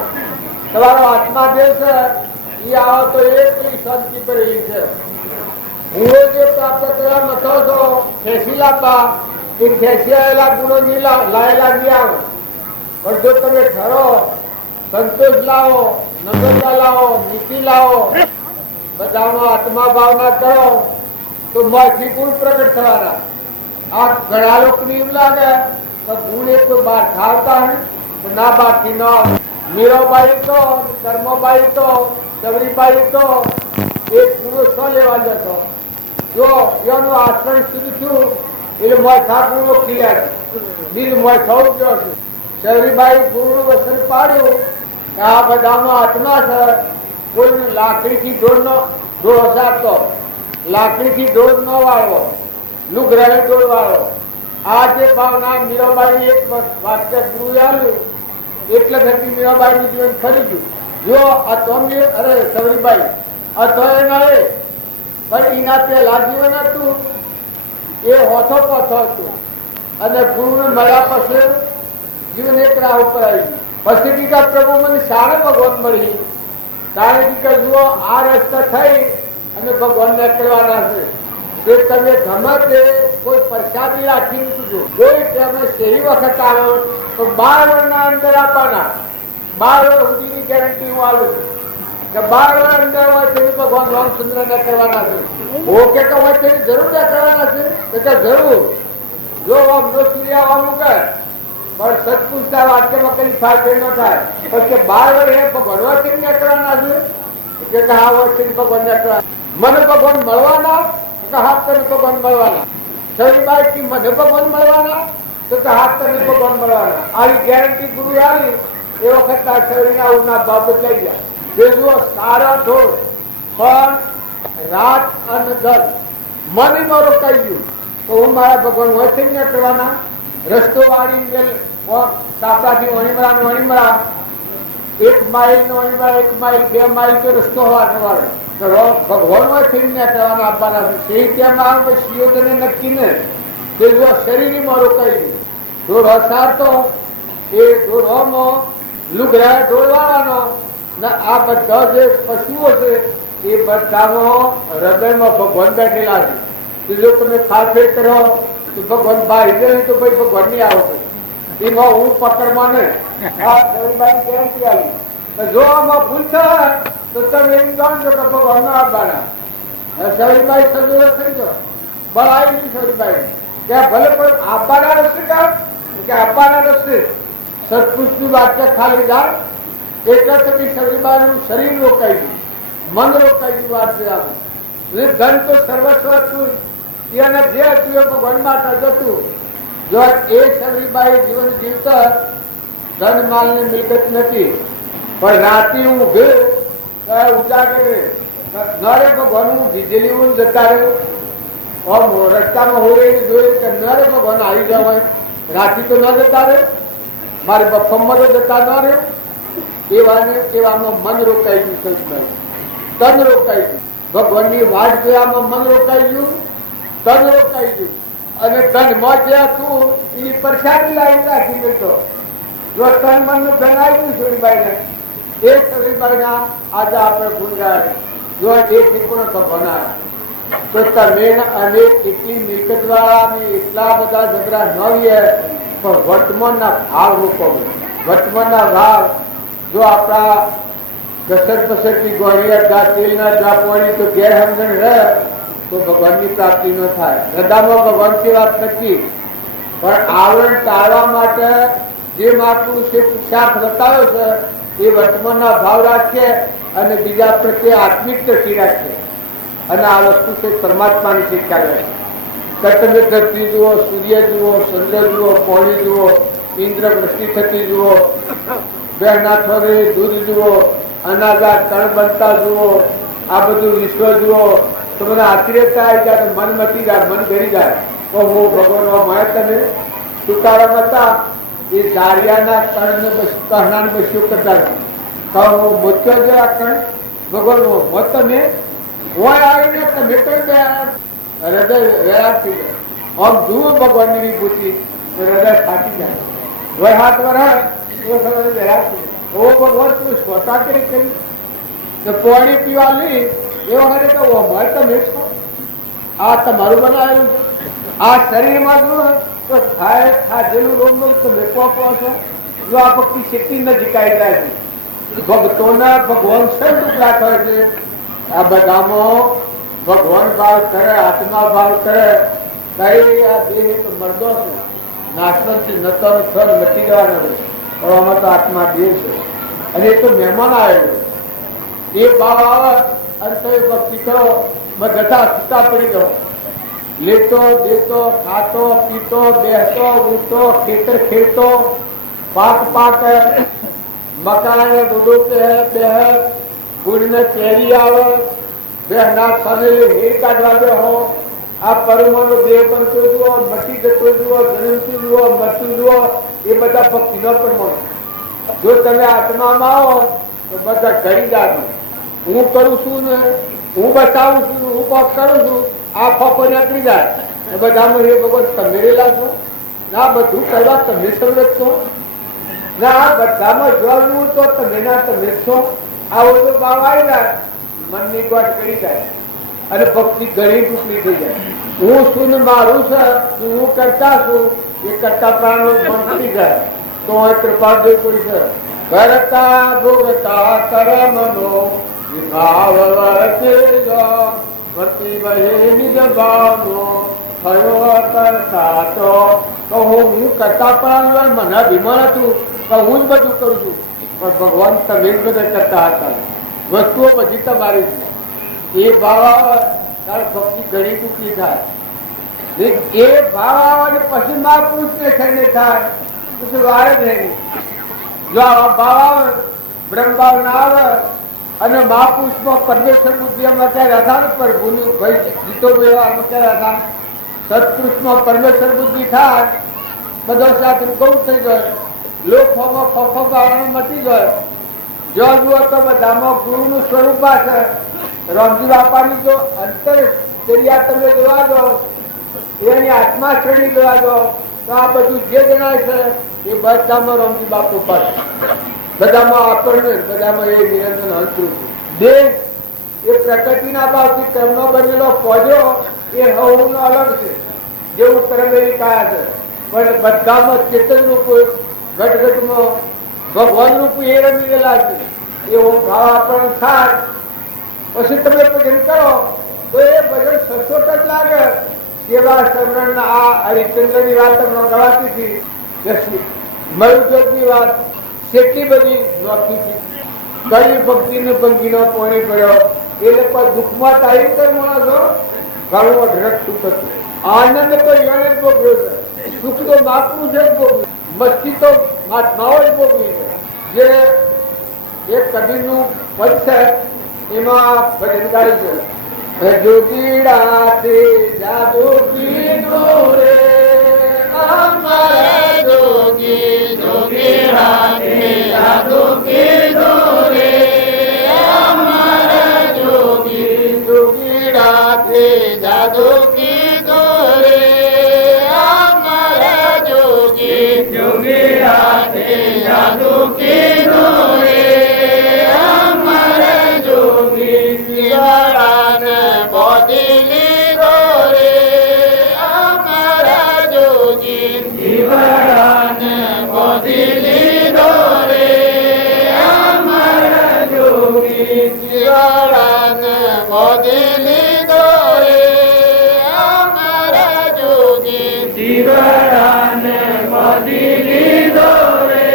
તમારો આત્મા જે છે એ આવો તો એટલી શાંતિ પડેલી છે હું જે પ્રાપ્ત કરવા મથો છો ખેંચી લાવવા એ ખેંચી આવેલા ગુણો લાયેલા નહીં આવે પણ જો તમે ઠરો સંતોષ લાવો, નમ્રતા લાવો, નીતિ લાવો, બધામાં આત્મા ભાવના કરો તો મોંથી ગુણ પ્રગટ થવાના. આ ઘણા લોકોને એમ લાગે તો ગુણ એક તો બહાર ખાવતા હે ના બાકી ન આવે. મીરાબાઈ તો, કર્મબાઈ તો, સબરીબાઈ તો એક પુરુષ તો લેવા જતો. જો એનું આચરણ શુદ્ધ થયું એટલે મોય ખાકું ખીલ્યા બીજ મોય ખાવું ગયો છે. સબરીબાઈ ગુરુનું વસન પાડ્યું કે આ બધામાં આત્મા છે. કોઈ લાકડીથી ઢોળ હસાતો, લાકડીથી ઢોળ ન વાળવો, લુગરે ઢોળ વાળવો. આ જે ભાવના મીરાબાઈ એક વાક્ય ગુરુ આવ્યું એટલે ઘરથી મીરાબાઈનું જીવન ફરી ગયું. જો આ તો અરે સબરીબાઈ આ તો એ નડે પણ એના પેલા જીવન હતું એ હોથો પોથો હતું અને ગુરુને મળ્યા પછી જીવન એક રાહ ઉપર આવી ગયું. પછી ટીકા પ્રભુ મને સારા ભગવાન મળી. કારણ કે જુઓ આ રસ્તા થઈ અને ભગવાનને કરવાના છે. જે તમે ગમે તે કોઈ પ્રસાદી રાખી મૂકજો, કોઈ તમે સહી વખત આવો તો 12 વર્ષના અંદર આપવાના. 12 વર્ષ સુધીની ગેરંટી હું આવું કે 12 વર્ષ અંદર હોય તેની ભગવાન રામચંદ્ર ને કરવાના છે. ઓકે તો હોય તેની જરૂર ને કરવાના છે કે જરૂર. જો આમ જો સૂર્ય આવવાનું કહે પણ સત્પુરુષના વાક્યમાં કઈ ફાયદો ન થાય. પછી 12 વર્ષ ભગવાન તેમને કરવાના છે કે હા હોય તેની ભગવાન ને કરવાના. મને ભગવાન મળવાના તો હાથ તને ભગવાન મળવાના. સબરીબાઈ થી મને ભગવાન મળવાના તો હાથ તને ભગવાન મળવાના. આવી ગેરંટી ગુરુ આવી એ વખત આ શરીરના ઉના ભાવ બદલાઈ ગયા. જે જુઓ સારા ઢોળ પણ રાત અને દલ મને મારો કહી ગયું તો હું મારા ભગવાન હોય છે ને કરવાના. રસ્તો વાળી સાપડાથી વણીમળા 1 માઇલ નો વણીમળા 1 માઇલ 2 માઇલ તો રસ્તો હોવાનો ભગવાન હોય છે ને કરવાના આપવાના છે. ત્યાં આવે શિયોને નક્કી ને જે જો શરીર મારો કહી ગયું ઢોળ હસારતો એ ઢોળમાં લુગરા ઢોળવાનો ને આ બધા જે પશુઓ છે એ બધામાં હૃદયમાં ભગવાન બેઠેલા છે. જો તમે ખાફેર કરો તો ભગવાન બહાર જાય તો ભાઈ ભગવાન નહીં આવો એમાં હું પકડમાં નહીં. આ સબરીબાઈ ગેરંટી આવી. જો આમાં ભૂલ થાય તો તમે એમ જાણજો કે ભગવાન ના આપવાના. સબરીબાઈ સજોડો થઈ ગયો બળ આવી ગઈ સબરીબાઈ કે ભલે પણ આપવાના રસ્તે કે આપવાના રસ્તે સત્પુરુષનું વાક્ય ખાલી જાય એટલે તમે સબરીબાઈનું શરીર રોકાઈ ગયું, મન રોકાઈ ગયું. વાત છે આપણે ધન તો સર્વસ્વ હતું એને જે હતું એ ભગવાન માટે જતું. જો એ સબરીબાઈ જીવન જીવતા ધન માલ ની મિલકત નથી પણ રાતે હું ગયો ઉજાગરે નરે ભગવાન હું દીધેલી હું જતા રહ્યો રસ્તામાં હોય જોયું કે નરે ભગવાન આવી જવાય રાતે તો ન જતા રહે મારી બફમમાં તો જતા ન રહે. એવામાં મન રોકાઈ ગયું સબરીબાઈ. તન રોકાઈ ગયું. ભગવાનની વાત જોવામાં મન રોકાઈ ગયું, તન રોકાઈ ગયું અને તન માં જે હતું એ પ્રસાદી લાવી રાખી દેતો. જો તન મન નું ધન આવ્યું સબરીબાઈ ને એ સબરીબાઈ ના આજે આપણે ગુણગાન જો એ ઠીકણો તો ભણાય તો તમે અને એટલી મિલકત વાળા એટલા બધા ઝઘડા ન હોય પણ વર્તમાનના ભાવ રોકો. વર્તમાનના ભાવ જો આપણા ઘસર પસરથી ગોળીયા તેલના જા પાણી તો ગેરસમજણ રહે તો ભગવાનની પ્રાપ્તિ ન થાય. હૃદયમાં ભગવાનની વાત નથી પણ આવરણ ટાળવા માટે જે મહાપુરુષે પુરુષાર્થ બતાવ્યો છે એ વર્તમાનના ભાવ રાખીએ અને બીજા પ્રત્યે આત્મિક દ્રષ્ટિ રાખીએ અને આ વસ્તુ છે પરમાત્માની શિક્ષા રહે. તમે ધરતી જુઓ, સૂર્ય જુઓ, ચંદ્ર જુઓ, પાણી જુઓ, ઇન્દ્ર વૃષ્ટિ થતી જુઓ, બેનાથોને દૂધ જુઓ, અનાગા તણ બનતા જુઓ, આ બધું વિશ્વ જુઓ તો મને આશ્ચર્યતા આવી જાય. મન મટી જાય, મન ઘરી જાય. ઓહો ભગવાન મળે તમે તુકારામ હતા એ ધારિયાના કણને બસ્યું કરતા કહો મોત્યો જે આ કણ ભગવાન મોત તમે હોય આવીને તમે કઈ ગયા હૃદય વેરાત થઈ જાય. આમ જુઓ ભગવાનની વિભૂતિ હૃદય ફાટી જાય. વય હાથ વરાય એ સમય વેરાત થઈ જાય. ઓ ભગવાન તું સ્વતા કરી પાણી પીવા લી એ વખતે તો અમારે તમે છો આ તમારું બનાવેલું છે. આ શરીરમાં જો તો ખાય ખાધેલું રોગ તમે કોપો છો જો આ ભક્તિ શક્તિ નજીક આવી જાય છે ભક્તોના ભગવાન સર ટુકડા કરે છે આ બધામાં ભગવાન ભાવ કરે આત્મા ભાવ કરે કઈ આ દેહ તો મરદો છે નાશવંતી નતો સર મટી જવાનો છે પણ આમાં તો આત્મા દેહ છે અને એ તો મહેમાન આવેલો એ ભાવ આવે અને તમે ભક્તિ કરો બધા છૂટા પડી જાઓ લેતો દેતો ખાતો પીતો બેસતો ઉઠતો ખેતર ખેડતો પાક પાકે મકાન ડૂડો બે ફૂલને કેરી આવે બે ના સામે હેર કાઢવા બે હો આ પરમાણુ દેહ બનતો જુઓ મટી જતો જુઓ જન્મતું જુઓ મરતું જુઓ એ બધા ભક્તિનો પરમાણુ જો તમે આત્મામાં આવો તો બધા ઘડી જાજો હું કરું છું ને હું બતાવું છું હું કોક કરું છું આ ફોકો નીકળી જાય બધામાં એ ભગવાન તમે રહેલા છો ના બધું કરવા તમે સમજ છો ના આ બધામાં જોવાનું તો તમે ના તમે છો આ બધો ભાવ આવી જાય મનની ગોઠ કરી જાય અને ભક્તિ ઘણી ટૂંકી થઈ જાય હું શું ને મારું છે હું કરતા છું એ કરતા પ્રાણો મન જાય તો કૃપા જોઈ પડી છે કરતા ભોગતા કરમનો વિભાવ વર્તે વહે નિજ ભાવનો થયો કરતા તો હું કરતા પણ મને અભિમાન હતું કે હું જ બધું કરું છું પણ ભગવાન તમે જ બધા કરતા હતા વસ્તુઓ બધી તમારી છે એ ભાવ આવે ત્યારે ભક્તિ ઘણી ટૂંકી થાય એ ભાવ આવે પછી મહાપુરુષ ને થઈને થાય પછી વાર જ નહીં જો આવા ભાવ આવે બ્રહ્મભાવ ના આવે અને મહાપુરુષમાં પરમેશ્વર બુદ્ધિ અત્યારે હતા ને પ્રભુનું ભાઈ જીતો અત્યારે હતા સત્પુરુષમાં પરમેશ્વર બુદ્ધિ થાય બધો સાથે ગૌ થઈ જાય લોકમાં ફફો ગાવાનું મટી જાય જો જુઓ તો બધામાં ગુરુનું સ્વરૂપ છે રામજી બાપાની જો અંતર ક્રિયા તમે જોવા દો એની આત્મા શ્રેણી જોવા દો તો આ બધું જે જણાય છે એ બધામાં રામજી બાપુ પર બધામાં આપણને બધામાં એ નિરંજન હંતરું દેહ એ પ્રકૃતિના ભાવથી કર્મનો બનેલો પોજો એ હવનો અલગ છે જેવું કર્મ એવી કાયા છે પણ બધામાં ચેતન રૂપ ઘટઘટમાં ભગવાન રૂપ એ રમી ગયેલા છે એવો ભાવ આપણને થાય પછી તમે ભજન કરો તો એ ભજન સચોટ જ લાગે કેવા સમરણ આ હરિચંદ્રની વાત ગવાતી હતી મયુજની વાત કેટલી બધી નોખી હતી કઈ ભક્તિને પંખીનો પોણી પડ્યો એ લોકો દુઃખમાં તારી કર માણસો ઘણું અઢળક સુખ હતું આનંદ તો યણ જ ભોગવ્યો છે સુખ તો મહાપુરુષ જ ભોગવ્યું મસ્તી તો મહાત્માઓ જ ભોગવી છે જે એક કબીરનું પદ છે એમાં ભજન ગાય છે જોગીડા તે જાદુ કીધું રે અમારા જોગી જોગીડા તે જાદુ કીધું રે અમારા જોગી જોગીડા તે જાદુ કીધું રે અમારા જોગી જોગીડા તે જાદુ કીધું રે અમારા જોગી જીવાડાને બોધી લીધો રે અમારા જોગી જીવાડાને બોધી લીધો રે અમારા જોગી જીવાડાને બોધી લીધો રે અમારા જોગી જીવાડાને બોધી લીધો રે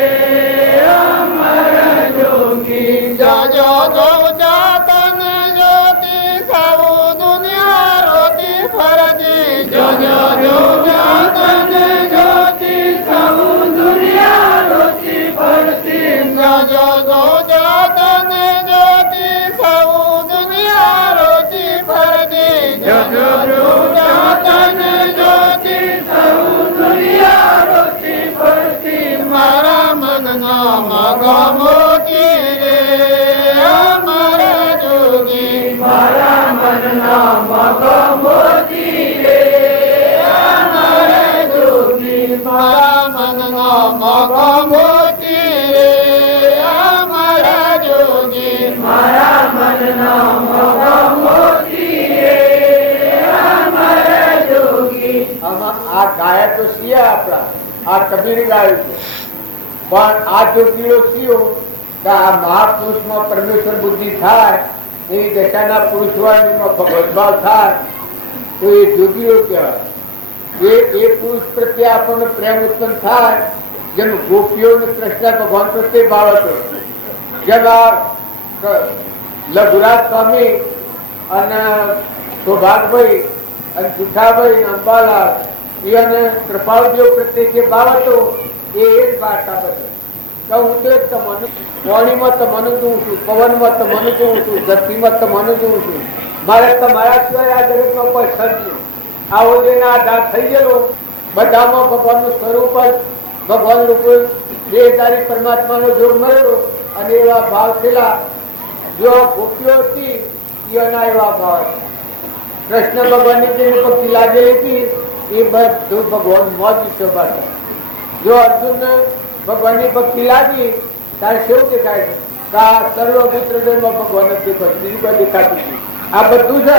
અમારા જોગી જાજો જો જાતન જ્યોતિ સૌ દુનિયા રોતી ફરતી જોજો જો જાતન જ્યોતિ સૌ દુનિયા રોતી ફરતી જોજો જો જાતન જ્યોતિ સૌ દુનિયા રોતી ફરતી જોજો જો જાતન જ્યોતિ સૌ દુનિયા રોતી ફરતી મારા મનનો મગો મોતી રે અમારા જોગી મારા મનનો મગો મોતી રે અમારા જોગી મારા મનનો મગો મોતી રે અમારા જોગી મારા મનનો મગો મોતી રે અમારા જોગી આ ગાયક તો છીએ આપણા આ કબીર ગાયું છે પણ આ જોગીઓ થયો કે આ મહાપુરુષમાં પરમેશ્વર બુદ્ધિ થાય, એની દશાના પુરુષ હોય એમાં ભગવદભાવ થાય, તો એ જોગીઓ કહેવાય. એ પુરુષ પ્રત્યે આપણને પ્રેમ ઉત્પન્ન થાય, જેમ ગોપીઓ ને કૃષ્ણ ભગવાન પ્રત્યે ભાવ હતો. જેમ આ લઘુરાજ સ્વામી અને સૌભાગભાઈ અને જુઠાભાઈ અંબાલાલ અને કૃપાળદેવ પ્રત્યે જે ભાવ હતો એ જ ભાષા બધો. તો હું તો એક તમને પાણીમાં તમારું જોઉં છું, પવનમાં તમારું જોઉં છું, ધરતીમાં તમારું જોઉં છું. મારે તમારા સિવાય આ જગતમાં કોઈ સર્જ આવો જેને આધાર થઈ ગયેલો, બધામાં ભગવાનનું સ્વરૂપ જ ભગવાન રૂપે દેહધારી પરમાત્માનો જોગ મળેલો અને એવા ભાવ થયેલા. જો ગોપીઓ હતી એના એવા ભાવ હતા. કૃષ્ણ ભગવાનની જે ભક્તિ લાગેલી હતી એ બધું ભગવાન મોજ શોભા. જો અર્જુન ભગવાનની ભક્તિ લાગી ત્યારે કેવું દેખાય છે કે આ સર્વભૂત્રમાં ભગવાન જ દેખાય, બીજું કોઈ દેખાતું નથી. આ બધું છે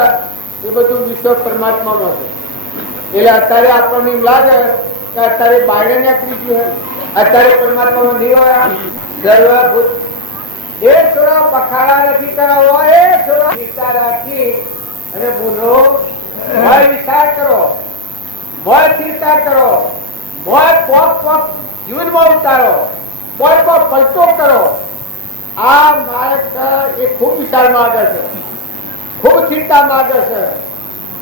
એ બધું વિશ્વ પરમાત્માનો છે. એટલે અત્યારે આપણને એમ લાગે કે અત્યારે બાયણે નીકળી ગયું, અત્યારે પરમાત્માનો નહીં હોય. સર્વભૂત એ થોડો પખાડા નથી કરાવો, એ થોડો વિચાર રાખી અને બોલો મોય વિચાર કરો, મોય ચિંતા કરો, મોય પોપ પોપ જીવનમાં ઉતારો, મોય પોપ પલટો કરો. આ માર્ગ એ ખૂબ વિશાળ માર્ગ છે, ખૂબ ચિંતા માર્ગ છે.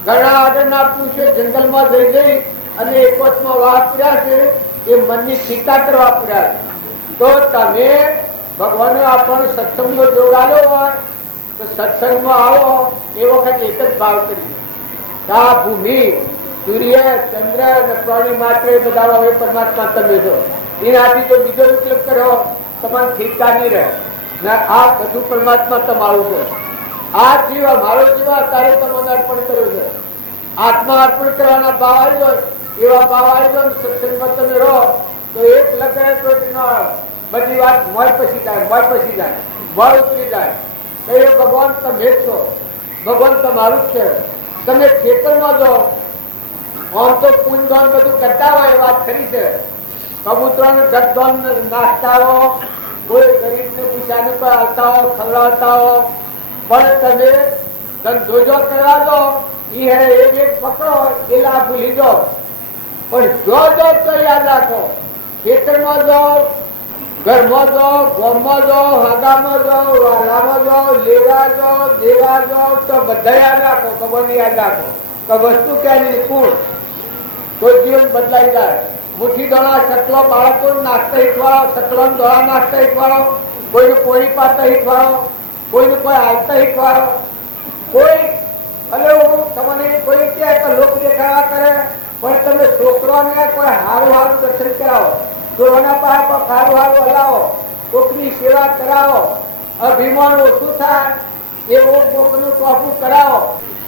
ઘણા આગળના પુરુષો જંગલમાં જઈ અને એકવચમાં વાહ પડ્યા છે, એ મનની ચિંતા કરવા પડ્યા. તો તમે ભગવાને આપણને સત્સંગનો જોગ આવ્યો હોય તો સત્સંગમાં આવો એ વખત એક જ ભાવ કરી. આ ભૂમિ, સૂર્ય, ચંદ્ર અને પ્રાણી માત્ર એ બધા હવે પરમાત્મા તમે છો. એનાથી જો બીજો વિકલ્પ કરો તમારે ઠીકતા નહીં રહે. આ બધું પરમાત્મા તમારું છે. આ જીવ મારો જીવ તારે તમને અર્પણ કર્યું છે. આત્મા અર્પણ કરવાના ભાવ આવી જાય, એવા ભાવ આવી જાય સત્સંગમાં તમે રહો તો એક લગ્ન બધી વાત મોય પછી જાય, મોય પછી જાય, મોય ઉતરી જાય. એ ભગવાન તમે છો, ભગવાન તમારું જ છે. તમે ખેતરમાં જો આમ તો પૂંજદાન બધું કરતા હોય એ વાત ખરી છે. કબૂતરોને જગદાન નાખતા હો, કોઈ ગરીબને પૂછાને પર આવતા હો, ખવડાવતા હો, પણ તમે ધંધો જો કરવા દો એ એક પકડો એ લાભ ભૂલી દો. પણ જો તો યાદ રાખો, ખેતરમાં જાઓ, ઘરમાં જાઓ, ગામમાં જાઓ, હાદામાં જાઓ, વાલામાં જાઓ, લેવા જાઓ, દેવા જાઓ, તો બધા યાદ રાખો, ખબર યાદ રાખો કે વસ્તુ ક્યાંની કુળ કોઈ જીવન બદલાઈ જાય. મુઠ્ઠી દોડા સકલો બાળકો નાસ્તા શીખવાડો, સકલો દોડા નાસ્તા શીખવાડો, કોઈને પોણી પાતા શીખવાડો, કોઈને કોઈ આવતા શીખવાડો. કોઈ ભલે હું તમને કોઈ કહે તો લોક દેખાડા કરે, પણ તમે છોકરાને કોઈ સારું સારું દર્શન કરાવો, છોકરાના પાસે સારું સારું હલાવો, કોકની સેવા કરાવો, અભિમાન ઓછું થાય એવું કોકનું ટોપું કરાવો.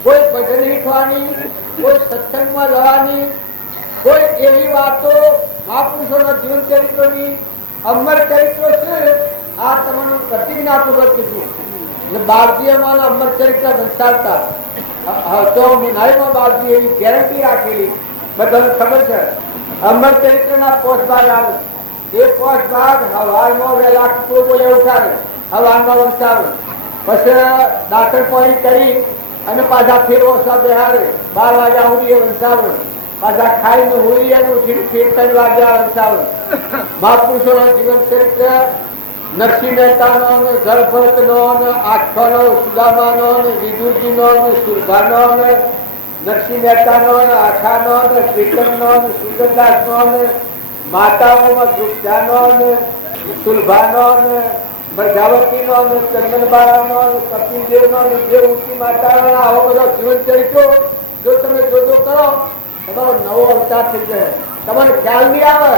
કોઈ ભજન શીખવાની, કોઈ સત્સંગમાં રહેવાની, કોઈ એવી વાતો મહાપુરુષોના જીવન ચરિત્રોની અમર ચરિત્રો છે. આ તમારું પ્રતિજ્ઞાપૂર્વક કીધું. બાળજી અમારા અમર ચરિત્ર દર્શાવતા તો નારીમાં બાળજી એવી ગેરંટી રાખેલી, બધાને ખબર છે. અમર ચરિત્રના પોષ ભાગ આવે, એ પોષ ભાગ હવારમાં વહેલા કૂતરો બોલે ઉઠાવે, હવારમાં વંચાવે, પછી દાખલ પાણી કરી અને પાછા ફેર ઓછા બેહાડે, 12 વાગ્યા સુધી એ વંચાવે, પાછા ખાઈને હોળી અને ઉઠીને ફેર 3 વાગ્યા વંચાવે. મહાપુરુષોના જીવન ચરિત્ર નરસિંહ મહેતાનો, જળભરતનો, આખ્યાનો, સુદામાનો, વિદુરજીનો, સુરભાનો, નરસિંહ મહેતાનો, આખાનો, શ્રીકરનો, સુગરદાસનો, માતાઓમાં દુર્ગાનો, સુલભાનો, પ્રજાવતીનો, ચંદનબાળાનો, કપિલદેવનો, જે ઊંચી માતાઓનો આવો બધો જીવન ચરિત્રો જો તમે જોજો કરો તમારો નવો અવતાર થઈ જાય. તમને ખ્યાલ નહીં આવે,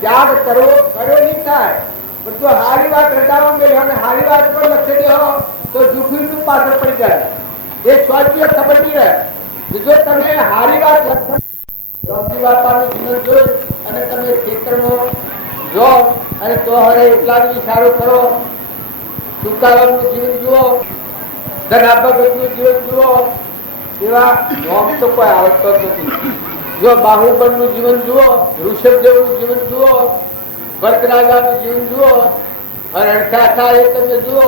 ત્યાગ કરવો કર્યો નહીં થાય. પણ જો હારી વાત રટાવા ગઈ અને હારી વાત પર લખી દેવો તો જુઠ્ઠું પાછળ પડી જાય. એ સ્વાધ્ય ખબર નહીં રહે. જો તમે હારી વાત લખી બાપાનું જીવન જોઈ અને તમે ખેતરમાં જો અને તો હવે એકલાનું સારું કરો, તુકારામનું જીવન જુઓ, ધનાભગતનું જીવન જુઓ, એવા નોમ તો કોઈ આવતો જ નથી. જો બાહુબળનું જીવન જુઓ, ઋષભદેવનું જીવન જુઓ, ભરતરાજાનું જીવન જુઓ અને અણખા થાય એ તમે જુઓ.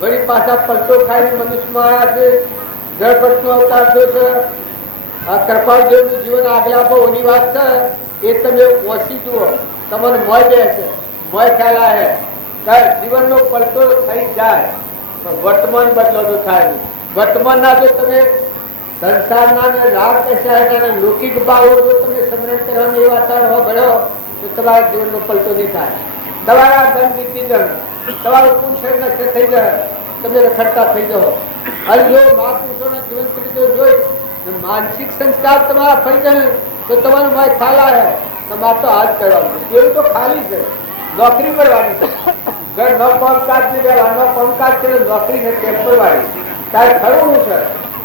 વળી પાછા પલટો ખાઈને મનુષ્યમાં આવ્યા છે. જળપટનો અવતાર થયો છે. આ કૃપાળદેવનું જીવન આગલા બહુની વાત છે એ તમે ઓછી જુઓ. તમને મોય દે છે, મોય ખ્યાલ આવે. જીવનનો પલટો થઈ જાય પણ વર્તમાન બદલો તો થાય નહીં. વર્તમાનના જો તમે સંસારના રાગ કશાયના લૌકિક ભાવો જો તમે સમરણ કરવાની એવા તરફ ભળો તો તમારા જીવનનો પલટો નહીં થાય. તમારા ધન નીતિ જણ તમારું પુરુષ નષ્ટ થઈ જાય, તમે રખડતા થઈ જાઓ. અને જો મહાપુરુષોના જીવન ચરિત્રો જોઈ માનસિક સંસ્કાર તમારા ફરી જાય તો તમારું માય ખ્યાલ આવે તમારે તો હાથ કરવાનું. એવું તો ખાલી છે, નોકરી કરવાની છે. ઘર ન કામકાજ ન કામકાજ છે, નોકરી છે ટેમ્પરવારી. તારે ખરું છે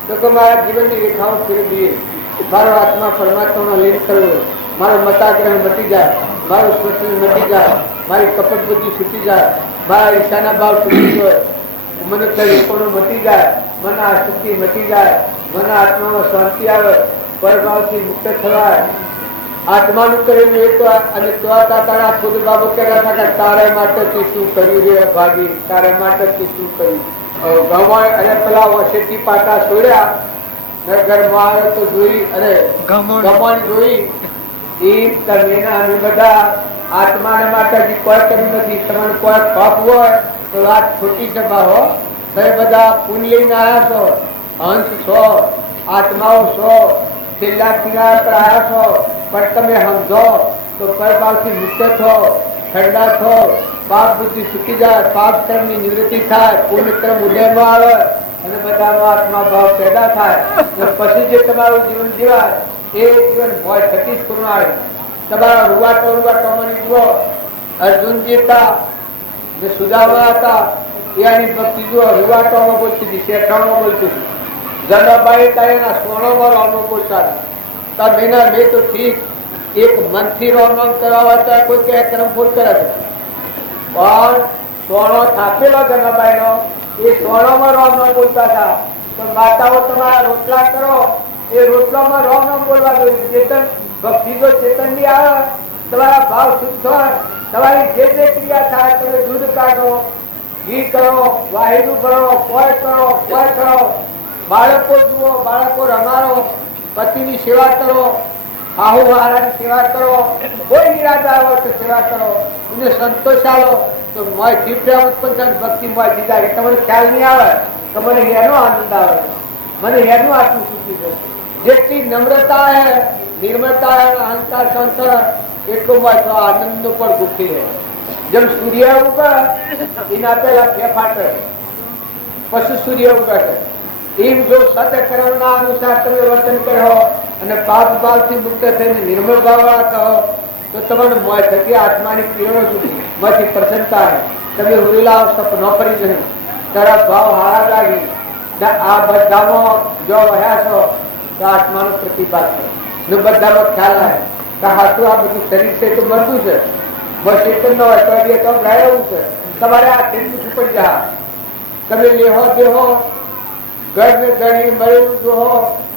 તો તમારા જીવનની રેખાઓ ફેરવી દઈએ. મારો આત્મા પરમાત્મામાં લીન કરવો, મારો મતાગ્રહ મટી જાય, મારું સ્વસ્થ મટી જાય, મારી કપટ બુદ્ધિ છૂટી જાય, મારા ઈશાના ભાવ છૂટી જાય, મને તરીકોનો મટી જાય, મને આસક્તિ મટી જાય, મને આત્મામાં શાંતિ આવે, પરભાવથી મુક્ત થવાય. આત્માનું કરેલું એ તો અને તારા ખુદ બાબત કર્યા હતા કે તારા માટે શું કર્યું રે ભાગી, તારા માટે શું કર્યું. અને પેલા વસેટી પાટા છોડ્યા ઘરમાં આવે તો જોઈ અને ગમણ જોઈ એ તમે અમે બધા આત્માને માટે કોઈ કર્યું નથી. તમારે કોઈ પાપ હોય તો વાત ખોટી છે ભાવો. તમે બધા પુણ્ય લઈને આવ્યા છો, હંસ છો, આત્માઓ છો, છેલ્લા કિનારા પર આવ્યા છો. પણ તમે સમજો તો પરભાવથી મુક્ત થો, ઠંડા થો, પાપ બુદ્ધિ છૂટી જાય, પાપ કર્મની નિવૃત્તિ થાય, પુણ્ય કર્મ ઉદયમાં આવે અને બધાનો આત્મા ભાવ પેદા થાય. પછી જે તમારું જીવન જીવાય એ જીવન હોય થકી જ પૂર્ણ આવે. તમારા રૂવાટોમાં જુઓ, અર્જુનજી હતા જે સુદામા હતા એની ભક્તિ જુઓ. રૂવાટોમાં બોલતી હતી, શેઠાણમાં બોલતી હતી. જનાબાઈ હતા એના સોનોમાં રામનો બોલતા હતા. મેં તો ઠીક એક મનથી રામ કરવા હતા, કોઈ કે કર્મ ફૂલ કરે છે પણ સોનો થાપેલો જનાબાઈ નો એ સોનોમાં રામ નામ બોલતા હતા. તો માતાઓ તમારા રોટલા કરો એ રોટલામાં રામ નામ બોલવા જોઈએ. ચેતન ભક્તિ જો ચેતન ની આવે તમારા ભાવ શુદ્ધ હોય, તમારી જે ક્રિયા થાય તમે દૂધ કાઢો, ઘી કરો, વાહિનું ભરો, કોઈ કરો, કોઈ કરો, બાળકો જુઓ, બાળકો રમાડો, પતિની સેવા કરો, આહુ મહારાજની સેવા કરો, કોઈ નિરાધાર હોય તો સેવા કરો, એને સંતોષ આવો તો મોય જીભ ઉત્પન્ન થાય. ભક્તિ મોય દીધા કે તમને ખ્યાલ નહીં આવે તો મને એનો આનંદ આવે, મને એનું આટલું સૂચી છે. જેટલી નમ્રતા હે, નિર્મળતા હે, અહંકાર સંતર એટલું મોય તો આનંદ પર ગુફી રહે. જેમ સૂર્ય ઉગે એના પેલા ફેફાટે પછી સૂર્ય ઉગે છે. એમ જો સત્કર્મના અનુસાર તમે વર્તન કરો અને પાપ ભાવથી મુક્ત થઈને નિર્મળ ભાવવાળા કહો તો તમને મોય થકી આત્માની કિરણો સુધી માંથી પ્રસન્નતા હે. તમે ઉરેલા સપનો કરી નહીં, તરફ ભાવ હારા લાગી. આ બધામાં જો વહ્યા છો તો આત્માનો પ્રતિભાગ છે. બધાનો ખ્યાલ આવે કે હાથું આ બધું શરીર છે તો મળતું છે, બસ એક ન હોય તો રહેવું છે. તમારે આ કેટલું ઉપર જા તમે લેહો દેહો ઘર ને ઘરની મળેલું જો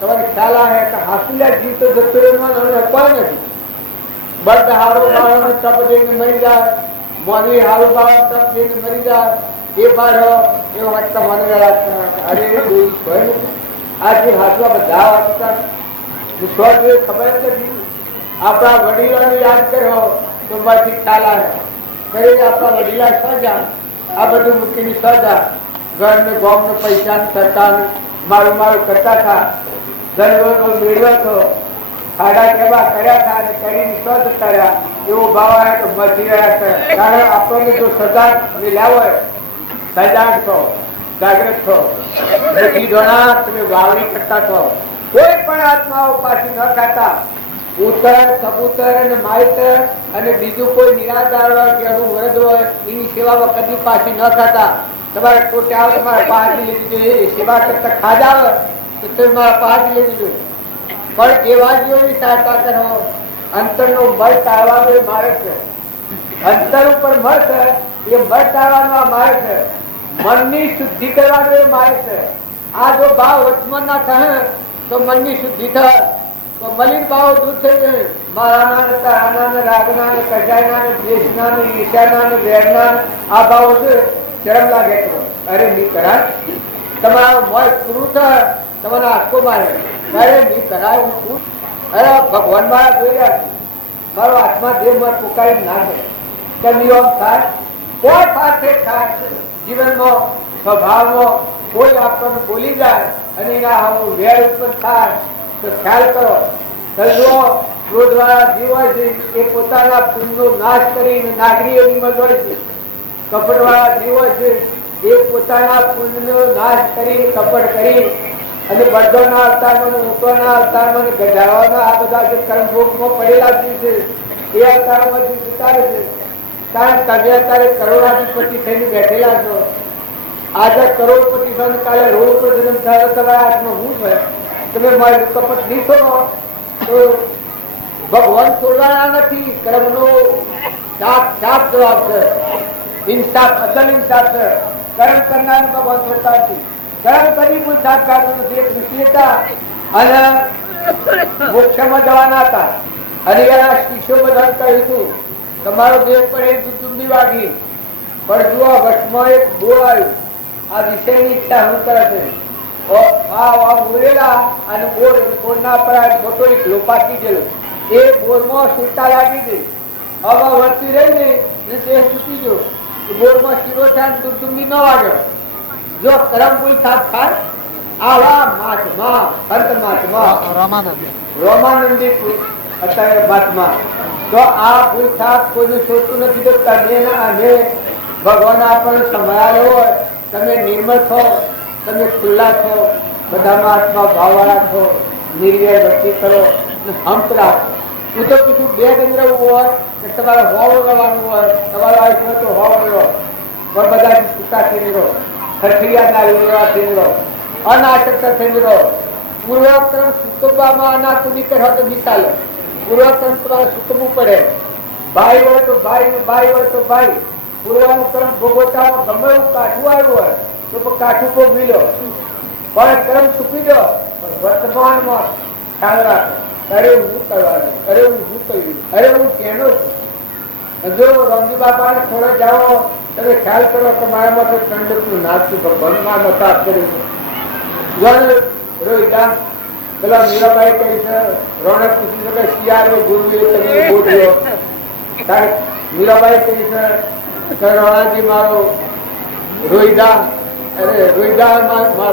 તમારે ખ્યાલ આવે કે હાસુલ્યા જીવ તો જતો કોઈ નથી. બધ હારો બાળો તપ દઈને મરી જાય, મોની હારું બાળો તપ દઈને મરી જાય, એ બાળો એ વાંચતા મને અરે હોય નથી. આ જે હાસવા બધા વાંચતા ખબર નથી. આપણા વડીલોને યાદ કર્યો તો માંથી ખ્યાલ આવે કરી આપણા વડીલા સજા આ બધું મૂકીને સજા ઘર ને ગોમ ને પૈસા ને સરકાર મારું મારું કરતા હતા. ધન મેળવ્યો હતો, ખાડા કેવા કર્યા હતા અને કરીને સ્વચ્છ કર્યા એવો ભાવ આવે તો મચી રહ્યા છે. કારણ આપણને જો સજા લાવો સજાગ છો, જાગૃત છો, તમે વાવણી કરતા છો. કોઈ પણ આત્માઓ પાછી ન ખાતા. ઉત્તર કબૂતર અને માઇતર અને બીજું કોઈ નિરાધાર હોય કે વરદ હોય એની સેવામાં કદી પાછી ન ખાતા. તમારે કોટે આવે તમારે પાછી લેવી જોઈએ. સેવા કરતા ખાધા આવે તો તમે મારા પાછી લેવી જોઈએ. પણ એવા જીવોની સહાયતા કરો. અંતરનો મળ ટાળવાનો એ માર્ગ છે. અંતર ઉપર મળ છે એ મળ ટાળવાનો આ માર્ગ છે. મનની શુદ્ધિ કરવાનો એ માર્ગ છે. આ જો ભાવ વચમાં ના કહે તો મનની શુદ્ધિ થાય. તો મલિન ભાવ દૂર થઈ જાય. મારાના ને તારાના ને રાગના ને કજાયના ને દ્વેષના ને ઈર્ષ્યાના ને વેરના આ ભાવ છે. શરમ લાગે તો અરે ની કરાય, તમારો મોય પૂરું થાય તમારા આંખો મારે અરે ની કરાય હું શું. અરે ભગવાન મારા જોઈ રહ્યા છું, મારો આત્મા દેવ મત પુકારી ના દે કે નિયમ થાય કોઈ પાસે થાય જીવનમાં સ્વભાવમાં કોઈ આપણને બોલી જાય અને એના હું વેર ઉત્પન્ન થાય તો ખ્યાલ કરો. ક્રોધવાળા જીવ હોય છે એ પોતાના પુણ્યનો નાશ કરીને નાગરીઓની મજોડે છે. કપટવાળા જીવ હોય છે એ પોતાના પુણ્યનો નાશ કરી કપટ કરી અને બળદોના અવતારમાં ઊંટોના અવતારમાં ગધાવાના આ બધા જે કર્મભોગમાં પડેલા જીવ છે એ અવતારમાં જીવ ઉતારે છે. કારણ તમે અત્યારે કરોડાધિપતિ થઈને બેઠેલા છો. આજે કરોડપતિ છો કાલે રોડ ઉપર જન્મ થયો તમારા હાથમાં હું છે. તમે મારું કપટ નહીં છોડો તો ભગવાન છોડવાના નથી. કર્મનો સાફ જવાબ છે. ઇન્સાફ અસલ ઇન્સાફ છે. કર્મ કરનાર ભગવાન છોડતા નથી. કર્મ કરી કોઈ સાફ કાઢતો નથી. એક ઋષિ હતા અને મોક્ષમાં જવાના હતા અને એના શિષ્યો બધા કહ્યું હતું તમારો દેહ પડે દુંબી વાગી પણ જુઓ વચમાં એક બોર આવ્યું. આ વિષયની ઈચ્છા શું કરે છે મુરેલા અને બોરના પર મોટો એક લોપાકી ગયેલો. એ બોરમાં સૂતા લાગી ગઈ. હવા વળતી રહી ને દેહ તૂટી ગયો. બોરમાં શીરો થાય દુંબી ન વાગ્યો. જો કરમ ભૂલ થાય આવા મહાત્મા સંત મહાત્મા રોમાનંદી અત્યારે મહાત્મા તો આ ભૂલ થાપ કોઈનું છોડતું નથી. તો તમે અને ભગવાન આપણને સંભળાયો હોય તમે નિર્મળ છો, તમે ખુલ્લા છો, બધામાં આત્મા ભાવવાળા છો, નિર્વ્યય ભક્તિ કરો હંપ રાખો. હું તો કીધું બે કેન્દ્ર હોય કે તમારે હોવું રહેવાનું હોય તમારો આયુષ્ય તો હોવું રહો પણ બધા છૂટા થઈ રહો, ખરખરિયા ના લેવા થઈ રહો, અનાશક્ત થઈ રહો. પૂર્વક્રમ સુતવામાં અનાતુની કરો તો નિશાલે પૂર્વક્રમ તમારે સુતવું પડે. ભાઈ હોય તો ભાઈ, ભાઈ હોય તો ભાઈ. પૂર્વનું કર્મ ભોગવતા ગમે એવું કાઠું આવ્યું હોય તો કાઠું ભોગવી લો પણ કર્મ ચૂકી દો. વર્તમાનમાં ખ્યાલ રાખો અરે હું કરવાનું, અરે હું શું કર્યું, અરે હું કેનો છું. જો રામજી બાપાને થોડો જાઓ તમે ખ્યાલ કરો કે મારામાં તો ઠંડકનું નાચું ભગવાનમાં મતાબ કર્યું છે. રોહિતા પેલા મીરાબાઈ કહી છે રોણક પૂછી શકે શિયાળો ગુરુએ તમે બોલ્યો. મીરાબાઈ કહી છે રોણાજી મારો રોહિતા અરે રોહિતા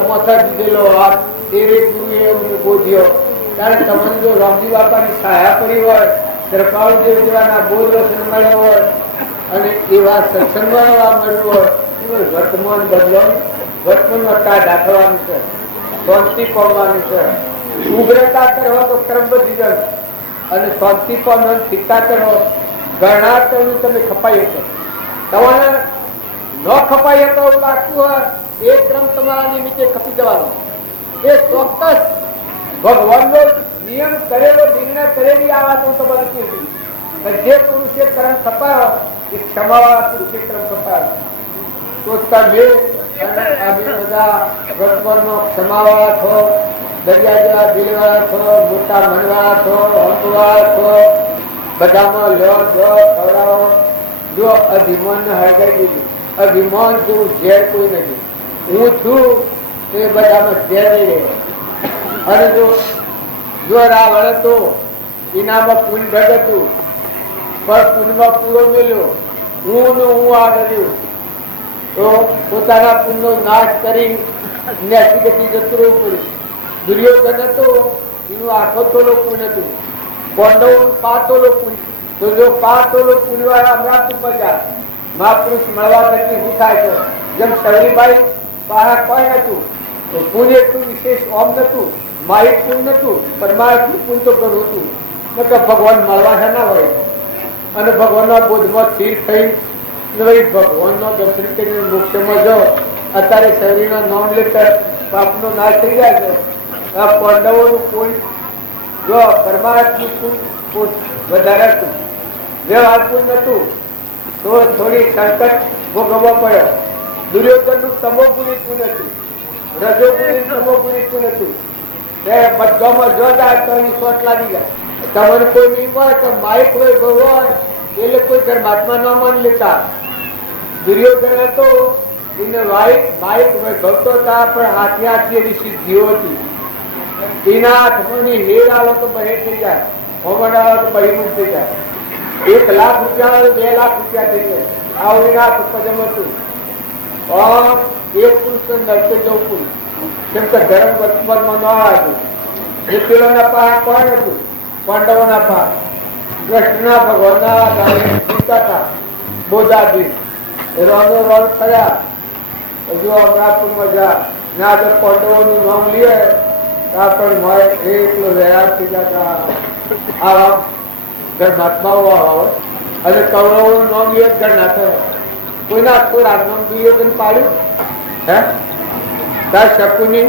મોથા દીધેલો હાથ તેરે ગુરુએ અમને બોધ્યો. ત્યારે તમને જો રામજી બાપાની સહાયા પડી હોય, કૃપાળુદેવ જેવાના બોધ વચન મળ્યો હોય અને એવા સત્સંગમાં મળ્યું હોય એ વર્તમાન બદલવાનું, વર્તમાનમાં કાઢ રાખવાનું છે, શાંતિ પામવાનું છે. ઉગ્રતા કરો તો કર્મ બધી જાય અને શાંતિ પામવાનું શીખતા કરો ઘણા કર્મ તમે ખપાઈ શકો. તમારે ન ખપાઈ શકો એવું લાગતું હોય એ ક્રમ તમારા નિમિત્તે ખપી જવાનો. એ ચોક્કસ ભગવાનનો નિયમ કરેલો નિર્ણય કરેલી આ વાત હું તમારે કહું છું. જે પુરુષે કર્મ ખપાયો એ ક્ષમાવાળા પુરુષે કર્મ ખપાયો. તો તમે અમે બધા વર્તમાનમાં ક્ષમાવાળા છો, દરિયા જેવા દિલવાળા છો, મોટા મનવાળા છો, હંપવાળા છો, બધામાં લો જો ખવડાવો. જો અભિમાન ને હળગાઈ દીધું. અભિમાન જેવું ઝેર કોઈ નથી. હું છું તો એ બધામાં ઝેર નહીં રહે. અને જો રાવણ હતો એનામાં પુન ઢગ હતું પણ પુનમાં પૂરો મેલ્યો. હું આ કર્યું તો પોતાના પુનનો નાશ કરી ન્યાસી ગતિ જતું રહેવું પડ્યું. દુર્યોધન હતો એનું આખો તોલો પુન હતું. પાંડવનું 5 તોલો પુન. તો જો 5 તોલો પુન વાળા અમરાપુર પર જાય મહાપુરુષ મળવા થકી શું થાય છે. જેમ સવરીબાઈ પારા કોઈ નતું તો પુન એટલું વિશેષ ઓમ નતું, માહિત પુન નતું, પરમાત્મા પુન તો ઘણું હતું. ભગવાન મળવા છે ના હોય અને ભગવાનના બોધમાં સ્થિર થઈ ભગવાનનો દર્શન કરીને મોક્ષમાં જાઓ. અત્યારે શરીરના નામ લેતા પાપનો નાશ થઈ જાય છે. આ પાંડવોનું પુન જો પરમાત્મા પુન વધારે હતું, વ્યવહાર પુન નતું તો થોડી સંકટ ભોગવવા પડ્યો. દુર્યોધનનું તમોગુણી પુન હતું, રજોગુણી તમોગુણી પુન હતું. તે બધામાં જો જાય તો એની શોટ લાગી જાય. તમારે કોઈ નહીં હોય તો માઇક હોય ભગવાન એટલે કોઈ ધર્માત્મા ન માન લેતા. દુર્યોધન હતો એને માઇક ભક્તો હતા પણ હાથી હાથી એની સિદ્ધિઓ હતી. એના હાથમાંની હેર આલો તો બહેર થઈ જાય, હોમડ આલો તો બહિમુખ થઈ જાય. 1 લાખ રૂપિયા 2 લાખ રૂપિયા થઈ જાય. આવું એના હાથ પજમ હતું. એક પુરુષ નરસે જવું પુરુષ કેમ કે ધર્મ વર્તમાનમાં ન હતું. એ પેલોના પાસે કોણ હતું? પાંડવોના પાસે કૃષ્ણના ભગવાનના સીતા હતા બોધાજી. એ રોનો રોલ થયા. હજુ અમરાપુરમાં જા ના આગળ પાંડવોનું નામ લઈએ પણ મારે એટલો વૈરાગ થઈ જતા. આ ધર્માત્માઓ આવે અને કૌરવોનું નામ લઈએ ઘરના થયા. કોઈના થોડા નામ દુર્યોધન પાડ્યું હે તાર શકુની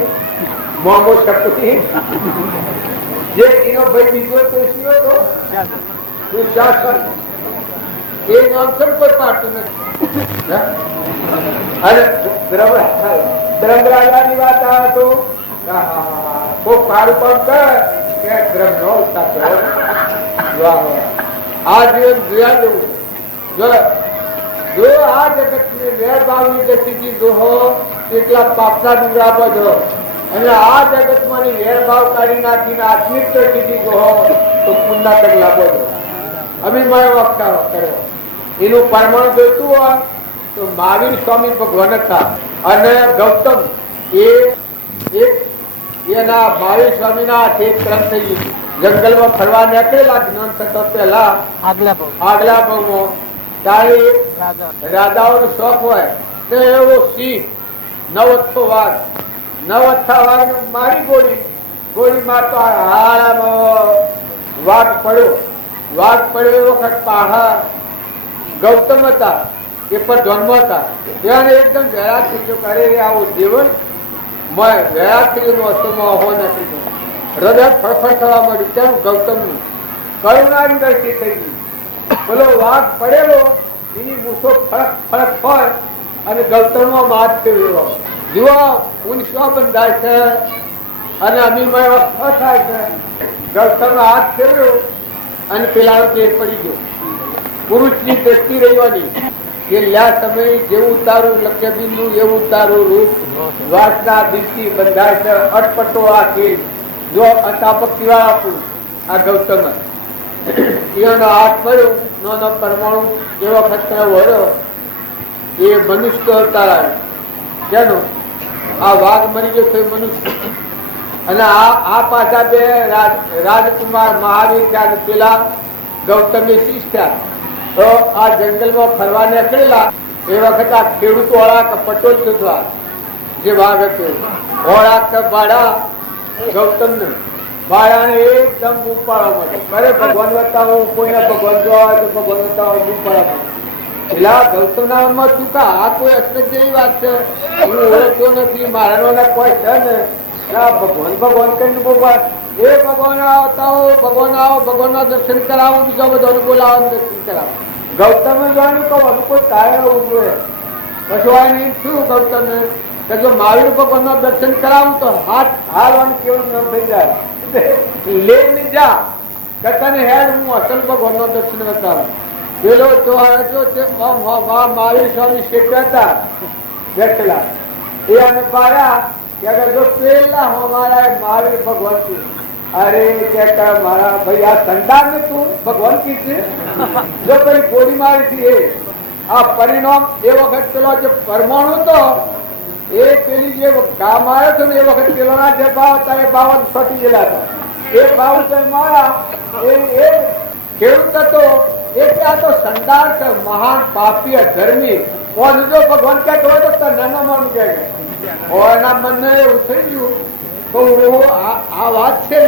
મોંઘો શકુની જે એનો ભાઈ બીજો તોશીઓ હતો દુશાસન એ નામ સર કોઈ પાડતું નથી. અને ધર્મરાજાની વાત આવે તો ખૂબ સારું પણ કરે કે ધર્મ નો આ જીવન જોયા જેવું. જો આ જગત ને વેરભાવની ગતિથી જોહો એટલા પાપના ડુંગરા બધો અને આ જગત માં વેરભાવ કાઢી નાખીને આત્મિક ગતિથી જોહો તો પુણ્ય પગલા બધો અભિમાય વક્તા કર્યો. એનું પરમાણુ જોઈતું હોય તો મહાવીર સ્વામી ભગવાન હતા અને ગૌતમ એના મહાવીર સ્વામી ના હાથે ક્રમ થઈ ગયું. જંગલમાં ફરવા નીકળેલા જ્ઞાન થતો પહેલા આગલા ભાવમાં રાજાઓનો શોખ હોય તો એવો સિંહ 9 વાઘ 9 વાઘ મારી ગોળી મારતો વાઘ પડ્યો એ વખત પાહા ગૌતમ હતા એ પર ધર્મ હતા. એને એકદમ વૈરાગ થઈ ગયો કરે આવું જીવન વૈરાગ થઈ ગયું વસ્તુમાં હો નથી. હૃદય ફળફળ થવા મળ્યું. કેમ? ગૌતમનું કરુણાની દ્રષ્ટિ થઈ ગઈ. પેલો વાઘ પડેલો એની મૂછો ફરક હોય અને ગૌતમનો માથ ફેરવ્યો. જુઓ ઊંચો બંધાય છે અને અમીમય થાય છે. ગૌતમનો હાથ ફેરવ્યો અને પેલાનો તેર પડી ગયો. પુરુષની દ્રષ્ટિ રહેવાની કે લ્યા સમય જેવું ઉતારું લક્ષ્યબિંદુ એવું ઉતારું રૂપ વાસના દિલથી બંધાય છે. અટપટો આ ખેલ જો અતાપક પીવા પુરુષ આ ગૌતમ એનો હાથ પડ્યો નાનો પરમાણુ એ વખત વળ્યો એ મનુષ્ય અવતાર. જેનો આ વાઘ મરી ગયો છે મનુષ્ય અને આ પાછા બે રાજકુમાર મહાવીર ત્યાં પેલા ગૌતમની શિષ્ય થયા. તો આ જંગલમાં ફરવા નીકળેલા એ વખત આ ખેડૂત વાળા પટોલ થતા જે વાઘ હતો ઓળાક ભાડા ગૌતમને બાળાને એકદમ ઉપાડવા માટે અરે ભગવાન બતાવો કોઈને ભગવાન જોવા હોય તો ભગવાન બતાવો ઉપાડવા પેલા ગૌતમ નામમાં ચૂકા આ કોઈ અસર જેવી વાત છે. હું ઓળખતો નથી મારા કોઈ છે ને ભગવાન કરીને ભગવાન એ ભગવાન આવતા હો ભગવાન આવો ભગવાનના દર્શન કરાવો બીજા બધાને બોલાવો દર્શન કરાવો. ગૌતમ જોવાનું કહું કોઈ કારણ હોવું જોઈએ. પછી આ નહીં શું ગૌતમ કે જો મહાવીર ભગવાનના દર્શન કરાવું તો હાથ હાલવાનું કેવું ન થઈ જાય. લેને જા તને હેડ હું અસલ ભગવાન નો દર્શન બતાવું. પેલો મહાવીર સ્વામી શેઠ હતા બેઠેલા એ અમે પાડ્યા કે અગર જો પેલા હમારા મહાવીર ભગવાન તું અરે કે મારા ભાઈ આ સંતાન ને તું ભગવાન કી છે જો કઈ ગોળી મારી હતી એ આ પરિણામ એ વખત પેલો જે પરમાણુ હતો એ પેલી જે કામ આવ્યો હતો ને એ વખત પેલોના જે ભાવ હતા એ ભાવ ફટી ગયેલા હતા. એ ભાવ મારા એ ખેડૂત હતો એ કે આ તો સંદાર છે મહાન પાપી ધર્મી જો ભગવાન કહેતો હોય તો નાના મન કે એના મનને એવું થઈ ગયું તો આ વાત છે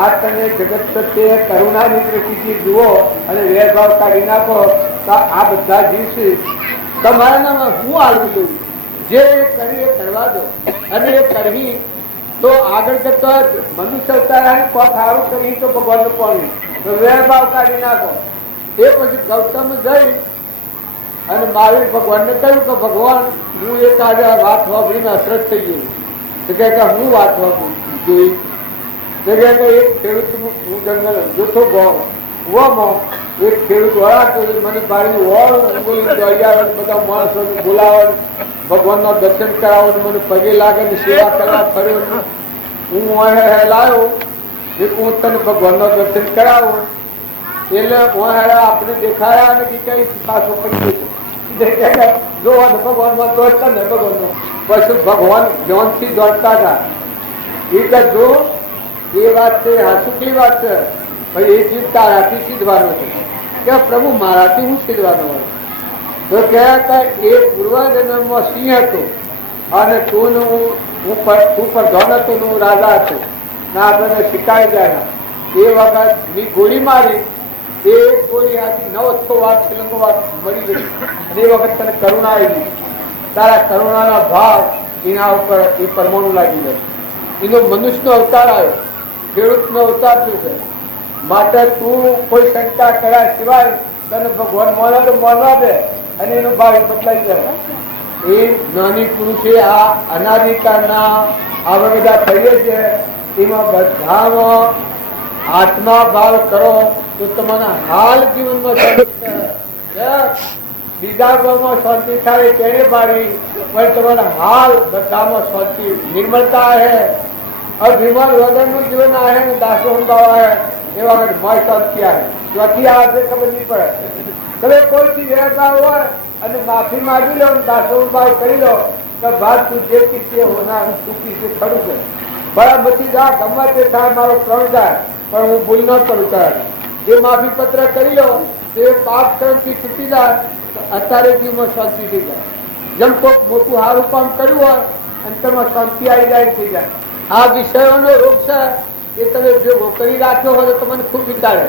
આ તમે જગત પ્રત્યે કરુણાની દ્રષ્ટિથી જુઓ અને વેરભાવ કાઢી નાખો તો આ બધા જીવશે તમારા નામ હું આલવી લઉં જે કરી એ કરવા દો અને એ કરવી તો આગળ જતા મનુષ્ય અવતાર કોઈ સારું કરી તો ભગવાન કોણ તો વેરભાવ કાઢી નાખો. એ પછી ગૌતમ જઈ અને મહાવીર ભગવાનને કહ્યું કે ભગવાન હું એક આજે વાત વાપરીને અસરત થઈ ગયું તો કે હું વાત વાપરું જોઈ જગ્યાએ એક ખેડૂતનું હું જંગલ જોતો ગોવામાં એક ખેડૂત વળાતો મને બારી વોળ બધા માણસોને બોલાવે, ભગવાનના દર્શન કરાવો, મને પગે લાગે ને સેવા કરવા ફર્યો. હું લાવ્યો હું તને ભગવાનના દર્શન કરાવું એટલે આપણે દેખાયા અને કઈ પાછો પડી ગયો જોવાનું ભગવાનમાં દોડતા ને ભગવાનનો પછી ભગવાન જ્ઞાનથી દોડતા હતા. એ કે જો એ વાત છે હાસુકલી વાત છે ભાઈ, એ જીવ તારાથી સીધવાનો છે કે પ્રભુ મારાથી હું સીધવાનો હોય તો કહેતા એ પૂર્વજન્મમાં સિંહ હતો અને તું પ્રધાન હતો, હું રાજા હતો ના આપણને શીખાઈ જાય. એ વખત મેં ગોળી મારી, એ ગોળી આથી 900 વાર શ્રીલંકો વાર મળી ગઈ અને એ વખત તને કરુણા આવી, તારા કરુણાના ભાવ એના ઉપર એ પરમાણુ લાગી ગયો. એનો મનુષ્યનો અવતાર આવ્યો, ખેડૂતનો અવતાર શું છે માટે તું કોઈ શંકા કર્યા સિવાય તને ભગવાન મળવા દે અને એનો ભાવ બદલાઈ જાય. એ નાની પુરુષે આ અનાદિકાળના આવા બધા કહીએ છે એમાં બધામાં આત્મા ભાવ કરો તો તમારા હાલ જીવનમાં બીજા ભાવમાં શાંતિ થાય તેને બારી પણ તમારા હાલ બધામાં શાંતિ નિર્મળતા હે. અભિમાન વગરનું જીવન આવે ને દાસો બાવા હે એવા મોય શાંતિ આવે. ચોથી આવે ખબર નહીં પડે. તમે કોઈ ચીજ રહેતા હોય અને માફી માંગી લો, દાસો ભાવ કરી લો તો બાદ તું જે કીધી હોનાર ચૂકી છે ખરું છે. બરાબર બધી જા ગમે તે થાય મારો પ્રણ જાય પણ હું ભૂલ ન કરું ત્યારે જે માફી પત્ર કરી લો તે પાપ કર્મથી છૂટી જાય અત્યારે જીવમાં શાંતિ થઈ જાય. જેમ કોઈ મોટું સારું કામ કર્યું હોય અને તેમાં શાંતિ આવી જાય થઈ જાય. આ વિષયોનો રોગ છે એ તમે જો કરી રાખ્યો હોય તો તમને ખૂબ વિચારે.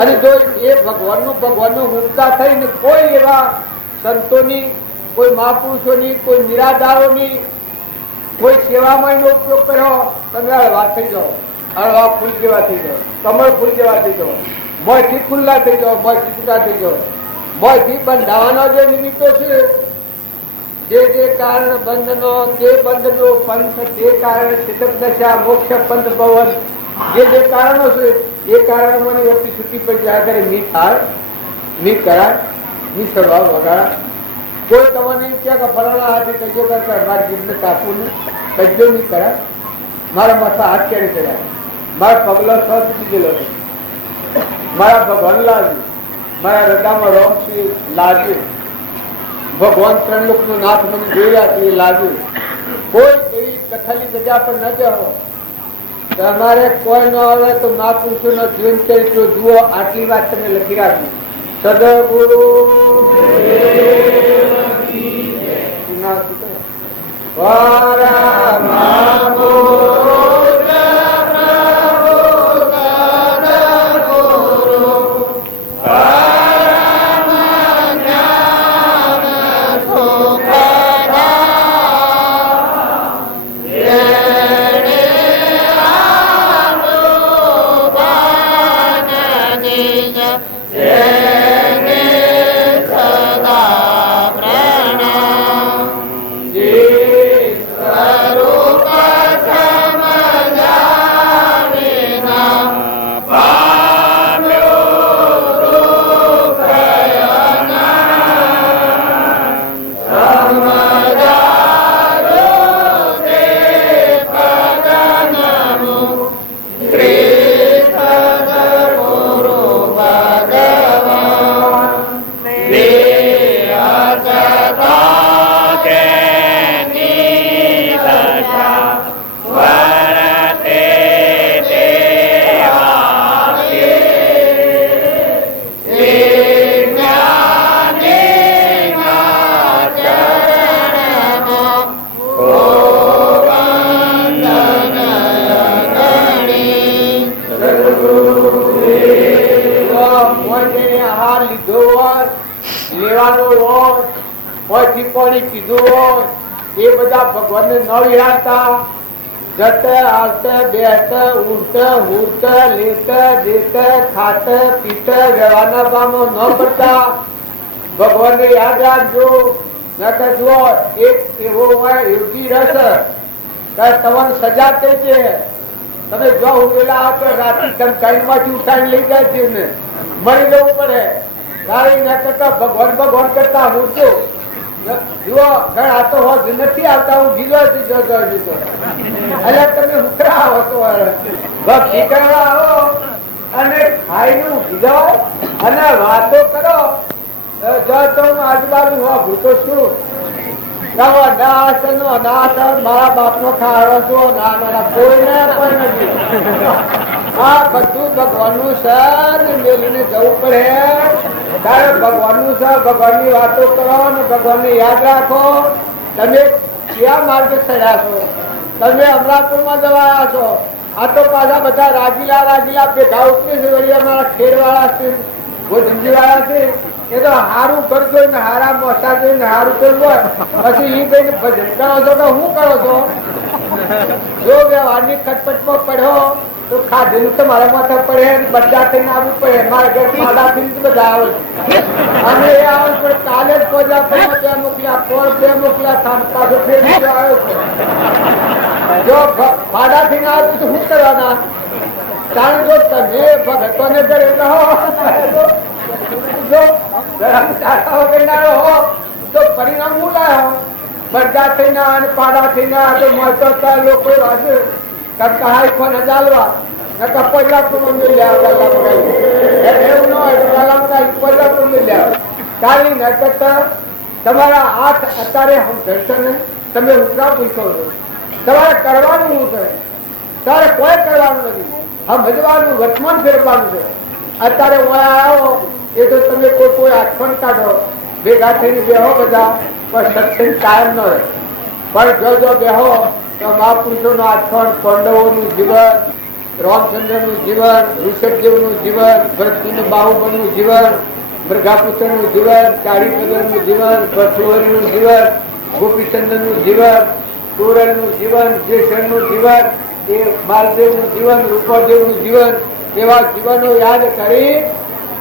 અને જો એ ભગવાનનું મુક્તા થઈને કોઈ એવા સંતોની, કોઈ મહાપુરુષોની, કોઈ નિરાધારોની કોઈ સેવામાં એનો ઉપયોગ કર્યો તમે હળવા થઈ જાઓ, હળવા ફૂલ જેવા થઈ જાઓ, કમળ ફૂલ જેવા થઈ જાઓ, મોંથી ખુલ્લા થઈ જાઓ, મોંથી છૂટા થઈ જાઓ. મોંથી બંધાવાના જે નિમિત્તો છે જે કારણ બંધનો તે બંધનો પંથ તે કારણ દશા મોક્ષ પંથ ભવન જે કારણો છે એ કારણ મને વ્યક્તિ છૂટી પડી જાય કરે ની થાય ની કરાય ની સ્વભાવ વગાડા. કોઈ તમને ક્યાં કે ફલાણા હાથે કજો કરતા મારી જીભને કાપવું નહીં, કજો નહીં કરાય. મારા માથા હાથ ક્યારે કર્યા, મારા પગલા સ તૂટી ગયેલો છે, મારા ભગવાન લાવ્યું, મારા હૃદયમાં રોમ છે લાગ્યું, ભગવાન ત્રણ લોકનો નાથ મને જોયા છે એ લાગ્યું. કોઈ એવી કથાની જગ્યા પર ન જવો. તમારે કોઈ ન આવે તો મહાપુરુષોના જીવન ચરિત્રો જુઓ. આટલી વાત તમે લખી રાખી. સદગુરુ એ બધા ભગવાનને ન વિહારતા, જતે આવતે બેહતે ઉડતે ઉડતે લેતે દેતે ખાતે પીતે વ્યવહારના કામો ન કરતા. ભગવાનને યાદ રાખજો. નકર જુઓ એક એવો હોય યોગી રસ તમારી સજા થઈ છે. તમે જો ઉડેલા તો રાત્રિ માંથી ઉઠાઈને લઈ જાય છે ને મરી જવું પડે. તારી ના કરતા ભગવાન ભગવાન કરતા હું છું. જુઓ ઘર આ તો હોજ નથી આવતા, હું ગીલો જોતો એટલે તમે ઉતરા આવો તો ભક્તિ કરવા આવો અને ખાઈનું ગીલો અને વાતો કરો. જો તો હું આજુબાજુ હોઉં તો શું મારા બાપ નો ખાડો છો ના મારા કોઈને પણ નથી. આ બધું ભગવાન નું સર મેલીને જવું પડે. તારે ભગવાન નું સર ભગવાન ની વાતો કરો ને ભગવાન ને યાદ રાખો. તમે ક્યાં માર્ગે ચડ્યા છો? તમે અમરાપુર માં જવાયા છો. આ તો પાછા બધા રાજીલા ભેગા ઉતરે છે. વળી અમારા ખેડ વાળા છે, ધંધી વાળા છે. એ તો હારું કરજો ને હારા મોટા જોઈને હારું કરવો. પછી એ કઈ ભજન કરો છો તો શું કરો છો? જો વ્યવહારની ખટપટમાં પડ્યો તો ખાધેલું તમારા માથે પડે, બધા થઈને આવવું પડે. મારા ઘર માદા થી બધા આવે અને એ આવે પણ કાલે જ પોજા બે મોકલ્યા, કોણ બે મોકલ્યા, પાછો ફેર આવ્યો છે. જો માદા થઈને આવ્યું તો શું કરવાના? કારણ જો તમે ભગતોને ઘરે રહો તો પરિણામ હું લાયો? બધા થઈને અને પાડા થઈને તો મળતો લોકો કહાઈ ફોન ચાલવા પહેલા પણ એવું ન હોય પહેલા પણ તારી ન કરતા તમારા હાથ અત્યારે દર્શન તમે ઉતરા પૂછો છો. તમારે કરવાનું શું છે? તારે કોઈ કરવાનું નથી. સમજવાનું, વર્તમાન ફેરવાનું છે. અત્યારે હું આવો એ તો તમે કોઈ આઠવણ કાઢો, ભેગા થઈને બેહો બધા, પણ સત્સંગ કાયમ ન રહે. પણ જો બેહો તો મહાપુરુષો નું આઠવણ, પાંડવો નું જીવન, રામચંદ્ર નું જીવન, ઋષભદેવ નું જીવન, ભરતસિંહ બાહુબલ નું જીવન, મૃગાપુત્ર નું જીવન, કાળીનગર નું જીવન, ભરતુહરી નું જીવન, ગોપીચંદ્ર નું જીવન, સુરલ નું જીવન, જેસર નું જીવન, એ બાલદેવ નું જીવન, રૂપદેવ નું જીવન, એવા જીવનો યાદ કરી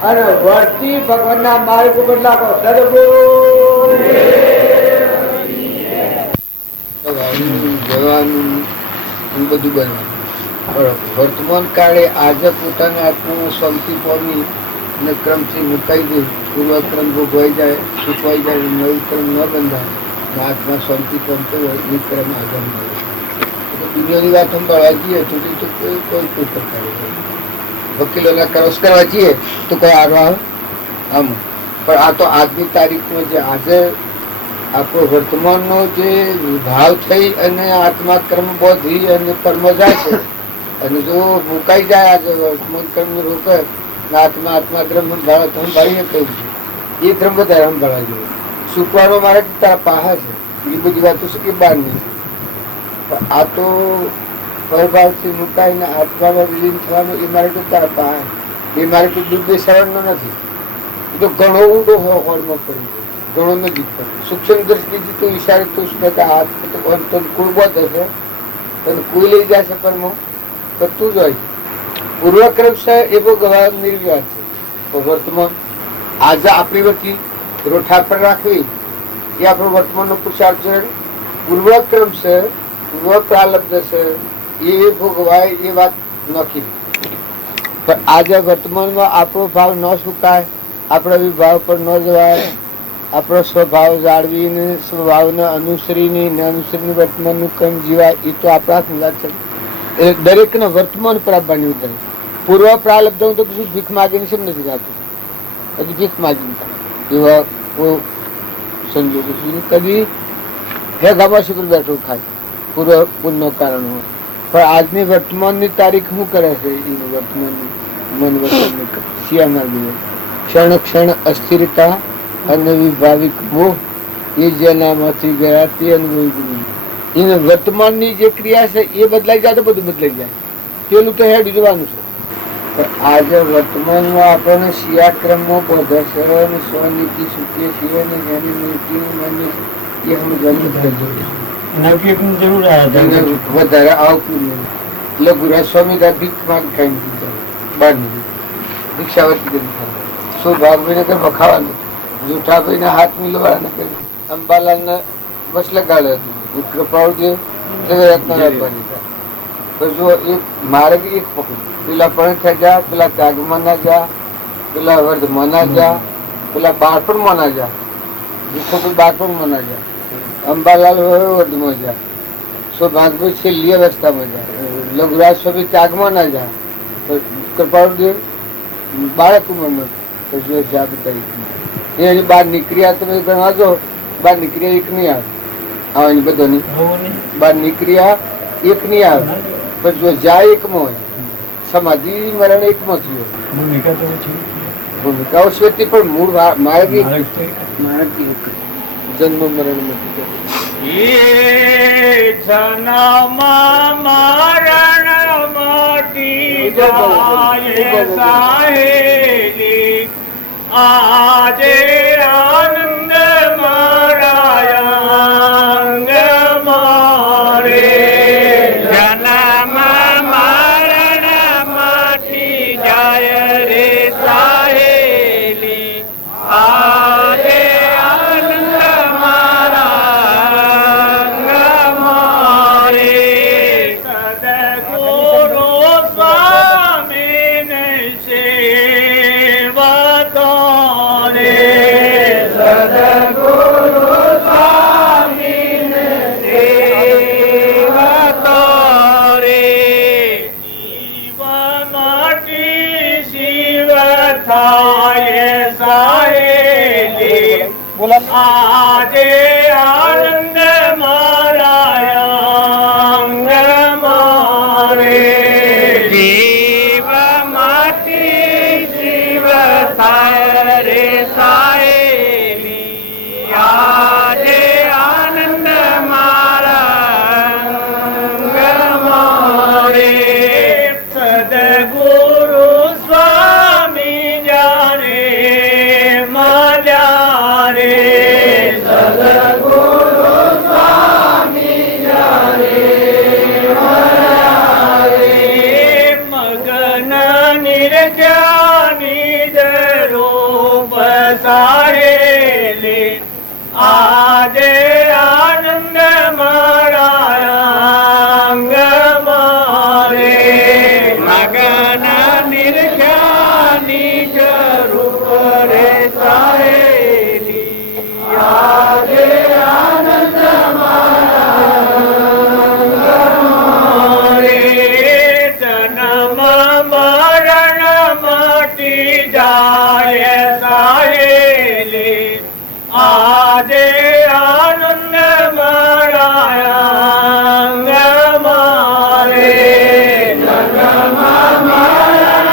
અને વર્તી ભગવાનના માર્ગ ઉપર લાગો. સદગુરુ જવાનું બધું બનવાનું. પણ વર્તમાન કાળે આજે પોતાના આત્માનો શાંતિ પામી અને ક્રમથી મુકાઈ દે, પૂર્વક્રમ ભોગવાઈ જાય, સુકવાઈ જાય, નવી ક્રમ ન બંધાય અને આત્મા શાંતિ પામતો હોય એ ક્રમ આગળ મળે. દુનિયાની વાત સંભાળવા જઈએ તો કોઈ પ્રકારે વકીલોના કરસ કરવા જઈએ તો કોઈ આરો આવે આમ. પણ આ તો આજની તારીખમાં જે આજે આપણો વર્તમાનનો જે ભાવ થઈ અને આત્મા કર્મ બોધી અને કર્મ જાય છે અને જો મુકાઈ જાય આજે વર્તમાન કર્મ રોકે આત્મા ક્રમ સંભાળે તો સંભાળીને કહ્યું છે એ ક્રમ બધા સંભાળવા જોઈએ. સુકવાનો મારે તારા પાહા છે એ બધી વાતો શું કે બહાર નહીં. પણ આ તો પરભાવથી મુકાઈને આત્મામાં વિલીન થવાનું એ મારે તો તારા પાહા. એ મારે તો દૂધ બેસાડવાનો નથી. એ તો ઘણો ઊંડો હોળમાં પડ્યું, ઘણો નજીક પડ્યું. સૂક્ષ્મ દ્રષ્ટિથી તો ઈશારે તો હાથ કુળબો થશે તને કોઈ લઈ જશે પરમો તો તું જ હોય. પૂર્વક્રમ છે એ બહુ ગવા નિર્વ્યાસ છે. વર્તમાન આજે આપણી વતી રોઠા પર રાખવી એ આપણો વર્તમાનનો પુરુષાર્થ છે. પૂર્વક્રમ છે, પૂર્વ પ્રાલબ્ધ છે એ ભોગવાય એ વાત નક્કી. પણ આજે વર્તમાનમાં આપણો ભાવ ન સુકાય, આપણા વિભાવ પર ન જવાય, આપણો સ્વભાવ જાળવીને સ્વભાવને અનુસરીને અનુસરીને વર્તમાનનું કર્મ જીવાય એ તો આપણા હાથમાં છે. દરેકને વર્તમાન પર આપવાની ઉતરે. પૂર્વ પ્રાલબ્ધ હું તો કશું ભીખ માગીને શેમ નથી ખાતું, હજી ભીખ માગીને એવા સંજોગ કદી હે ગામાસી પર બેઠો ખાય પૂર્વ પુણ્યનો કારણ હોય. પણ આજની વર્તમાનની તારીખ શું કરે છે? એનું વર્તમાનની મન વર્તન શિયાળના દિવસ ક્ષણ ક્ષણ અસ્થિરતા અને વિભાવિક મોહ એ જેનામાંથી ગયા તે અનુભવી. એને વર્તમાનની જે ક્રિયા છે એ બદલાઈ જાય તો બધું બદલાઈ જાય. પેલું તો હેડ જોવાનું છે. પણ આજે વર્તમાનમાં આપણને શિયાક્રમમાં બધે અને સ્વનીતિ સૂચીએ છીએ અને જેની નીતિ એ સમજવાની વધારે આવતું નહીં. એટલે ગુરા સ્વામી ભીખ માંગ ખાઈ બહાર નીકળી ભિક્ષાવતી કરી સૌભાગભાઈને કઈ વખાવાનું, જૂઠા ભાઈને હાથ મિલવાના કરી અંબાલાલને બસ લગાડ્યો હતું. કૃપાળદેવ રત્ન રાખવાની છે. તો જો એક માર્ગ એક પકડ, પેલા પણ જા, પેલા ત્યાગમાં ના જા, પેલા વર્ધમાં ના જા, પેલા બાળપણમાં ના જા, દીકરો બાળપણમાં ના જા, અંબાલાલ હોય વર્ધમાં જા, સૌભાગ્યભાઈ છેલ્લી અવસ્થામાં જા, લઘુરાજ સ્વામી ત્યાગમાં ના જા, કૃપાળુદેવ બાળક ઉંમરમાં તો જો જા બતાવી એની બહાર નીકળ્યા તમે ગણવા દો, બહાર નીકળ્યા એક નહીં આવે, આવે બધો નહીં, બહાર નીકળ્યા એક નહીં આવે, પણ જો જાય એકમાં હોય, સમાધિ મરણ એકમાં થયું, ભૂમિકાઓ શ્વેતી પણ મૂળ માર્ગ એક, જન્મ મરણ નથી. જન્મ મરણ મટી જાય સાહેલી, આજે આનંદ મારાયંગ મારે. જન્મ મરણ મટી જાય રે સાહેલી, આજે આનંદ મારાયંગ મારે. સદગુરુ સ્વામીને સેવતો રે, સદગુરુ સ્વામીને સેવતો રે. શિવ માટી શિવ થાય સાહેલી, આજે આનંદ મારાયંગ મારે. જીવ માટી શિવ થાય રે સાહેલી, આજે આનંદ મારાયંગ મારે. સદગુરુ સ્વામી જાને મળ્યા રે, સદગુરુ સ્વામી જાને મળ્યા રે. મગન નિર્જ્ઞાની રૂપ સાહેલી, આજે આનંદ મારાયંગ મારે. મગન નિર્જ્ઞાની રૂપ રે સાહેલી, આજે આનંદ મારાયંગ મારે. જન્મ મરણ મટી જાય સાહેલી, આજે આનંદ મારાયંગ મારે. જન્મ મરણ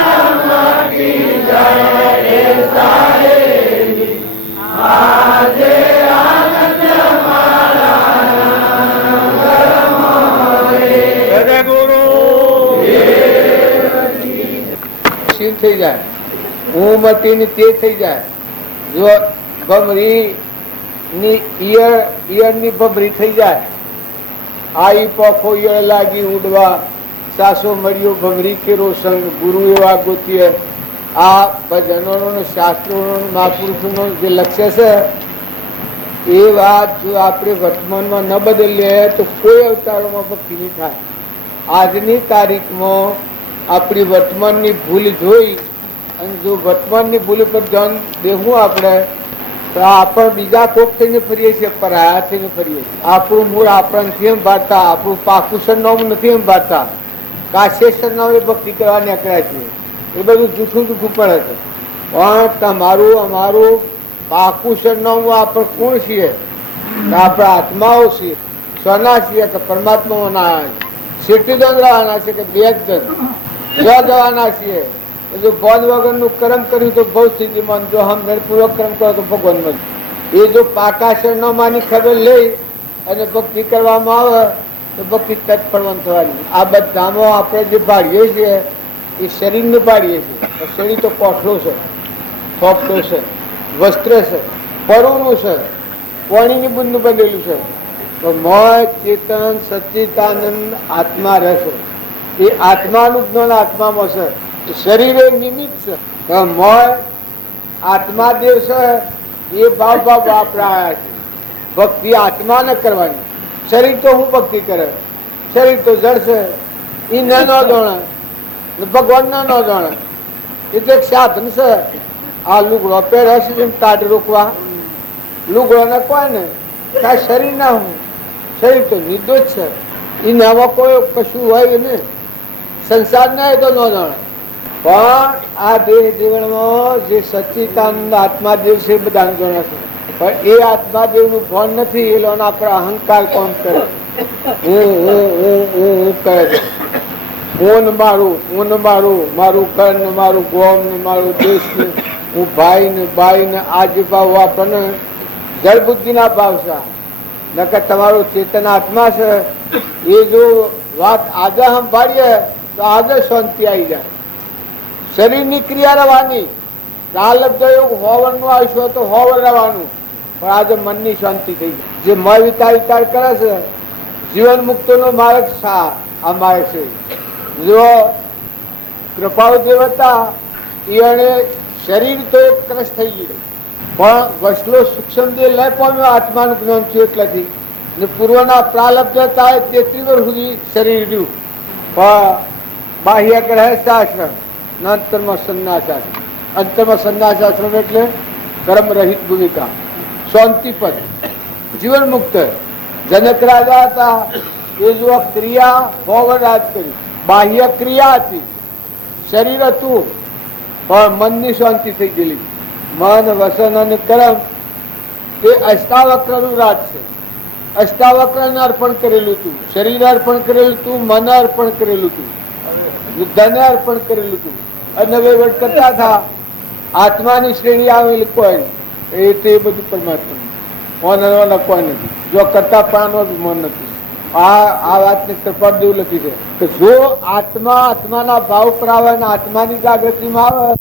મટી જાય સાહેલી, આજે આનંદ મારાયંગ મારે. સદગુરુ શિવ થઈ જાય, હું મતી ને તે થઈ જાય. જો ભમરી ની ઈયળ ની ભમરી થઈ જાય, આઈ પોખો ઈયળ લાગી ઉડવા, સાસો મળ્યો ભમરી કેરો સંગ, ગુરુ એવા ગોતીએ. આ ભજનો શાસ્ત્રો મહાપુરુષોનો જે લક્ષ્ય છે એ વાત જો આપણે વર્તમાનમાં ન બદલીએ તો કોઈ અવતારોમાં ભક્તિ નહીં થાય. આજની તારીખમાં આપણી વર્તમાનની ભૂલ જોઈ અને જો વર્તમાનની ભૂલ પર ધ્યાન દેવું આપણે તો આપણે બીજા કોક થઈને ફરીએ છીએ, પરાયા થઈને ફરીએ છીએ. આપણું મૂળ આપણા નથી એમ ભારતા, આપણું પાકું સરનામું નથી એમ ભારતા, કાશે સરનામે ભક્તિ કરવા નીકળ્યા છીએ. એ બધું જૂઠું જૂઠું પડે છે. પણ તમારું અમારું પાકું સરનામું આપણે કોણ છીએ? આપણા આત્માઓ છીએ. સ્વના છીએ કે પરમાત્માઓના શેઠી દોંદરાવાના છે કે બે જ જવાના છીએ. જો બોધ વગરનું કર્મ કર્યું તો બહુ સ્થિતિમાં, જો હમદર્દપૂર્વક કર્મ કરો તો ભગવાનમાં. એ જો પાકા સરનામાની ખબર લઈ અને ભક્તિ કરવામાં આવે તો ભક્તિ તત્પરવાનું થવાની. આ બધામાં આપણે જે ભાળીએ છીએ એ શરીરને પાડીએ છીએ. શરીર તો કોઠલો છે, થોપટો છે, વસ્ત્ર છે, પરુનું છે, પાણીની બુંદનું બનેલું છે. તો મોય ચેતન સચ્ચિદાનંદ આત્મા રહેશે. એ આત્માનું જ્ઞાન આત્મામાં છે. શરીર એ નિમિત્ત છે. મોય આત્મા દેવ છે એ ભાવ વાપરાયા છે. ભક્તિ આત્માને કરવાની, શરીર તો હું ભક્તિ કરે. શરીર તો જડશે, એને ન જાણે, ભગવાનને ન જાણે. એટલે એક સાધન છે. આ લુગડો પહેરે છે જેમ ટાઢ રોકવા, લુગડો ને કોઈ ને કાંઈ શરીર ના હું, શરીર તો નિર્દોષ છે, એને આમાં કોઈ કશું હોય ને, સંસાર ના તો ન જાણે. પણ આ દેહ જીવનમાં જે સચ્ચિદાનંદ આત્માદેવ છે એ બધાને જાણે છે. પણ એ આત્માદેવનું ભાન નથી. એ લોકોના આપણે અહંકાર કોણ કરે, હું કરે છે. હું ને મારું, મારું ઘર ને મારું ગોમ ને મારું દેશ ને, હું ભાઈ ને બાઈ ને આજે ભાવ આપણને જળ બુદ્ધિ ના ભાવ છે. નકર તમારું ચેતન આત્મા છે. એ જો વાત આજે સંભાળીએ તો આજે શાંતિ આવી જાય. શરીરની ક્રિયા રહેવાની, પ્રાલબ્ધ યોગ હોવાનું આવશે તો હોવર રહેવાનું, પણ આજે મનની શાંતિ થઈ જાય. જે મય વિચાર કરે છે, જીવન મુક્તિનો માર્ગ આ માર્ગ છે. જો કૃપાળુ દેવતા એને શરીર તો એક ક્રશ થઈ ગયું, પણ વસલો સૂક્ષ્મ દેહ લઈ પામ્યો આત્માનું જ્ઞાન થયું એટલાથી. ને પૂર્વના પ્રાલબ્ધ થાય 33 વર્ષ સુધી શરીર રહ્યું. પણ બાહ્ય ગ્રહ શાસ્ત્ર, અંતરમાં સંન્યાસાશ્રમ. અંતરમાં સંન્યાસાશ્રમ એટલે કર્મ રહિત ભૂમિકા, શાંતિપદ, જીવન મુક્ત. જનક રાજા હતા એ જો ક્રિયા હોવર રાજ કરી, બાહ્ય ક્રિયા હતી, શરીર હતું, પણ મનની શાંતિ થઈ ગયેલી. મન, વસન અને કર્મ એ અષ્ટાવક્રનું રાજ છે. અષ્ટાવક્રને અર્પણ કરેલું હતું, શરીર અર્પણ કરેલું હતું, મન અર્પણ કરેલું હતું, ધન અર્પણ કરેલું હતું. અને વહીવટ કરતા હતા. આત્માની શ્રેણી આવેલી કોઈ એ તે બધું પરમાત્મા કોઈ નથી. જો કરતા પાનો જ મન નથી. આ વાતને કૃપાદેવ લખી છે કે જો આત્માના ભાવ પર આવે ને આત્માની જાગૃતિમાં આવે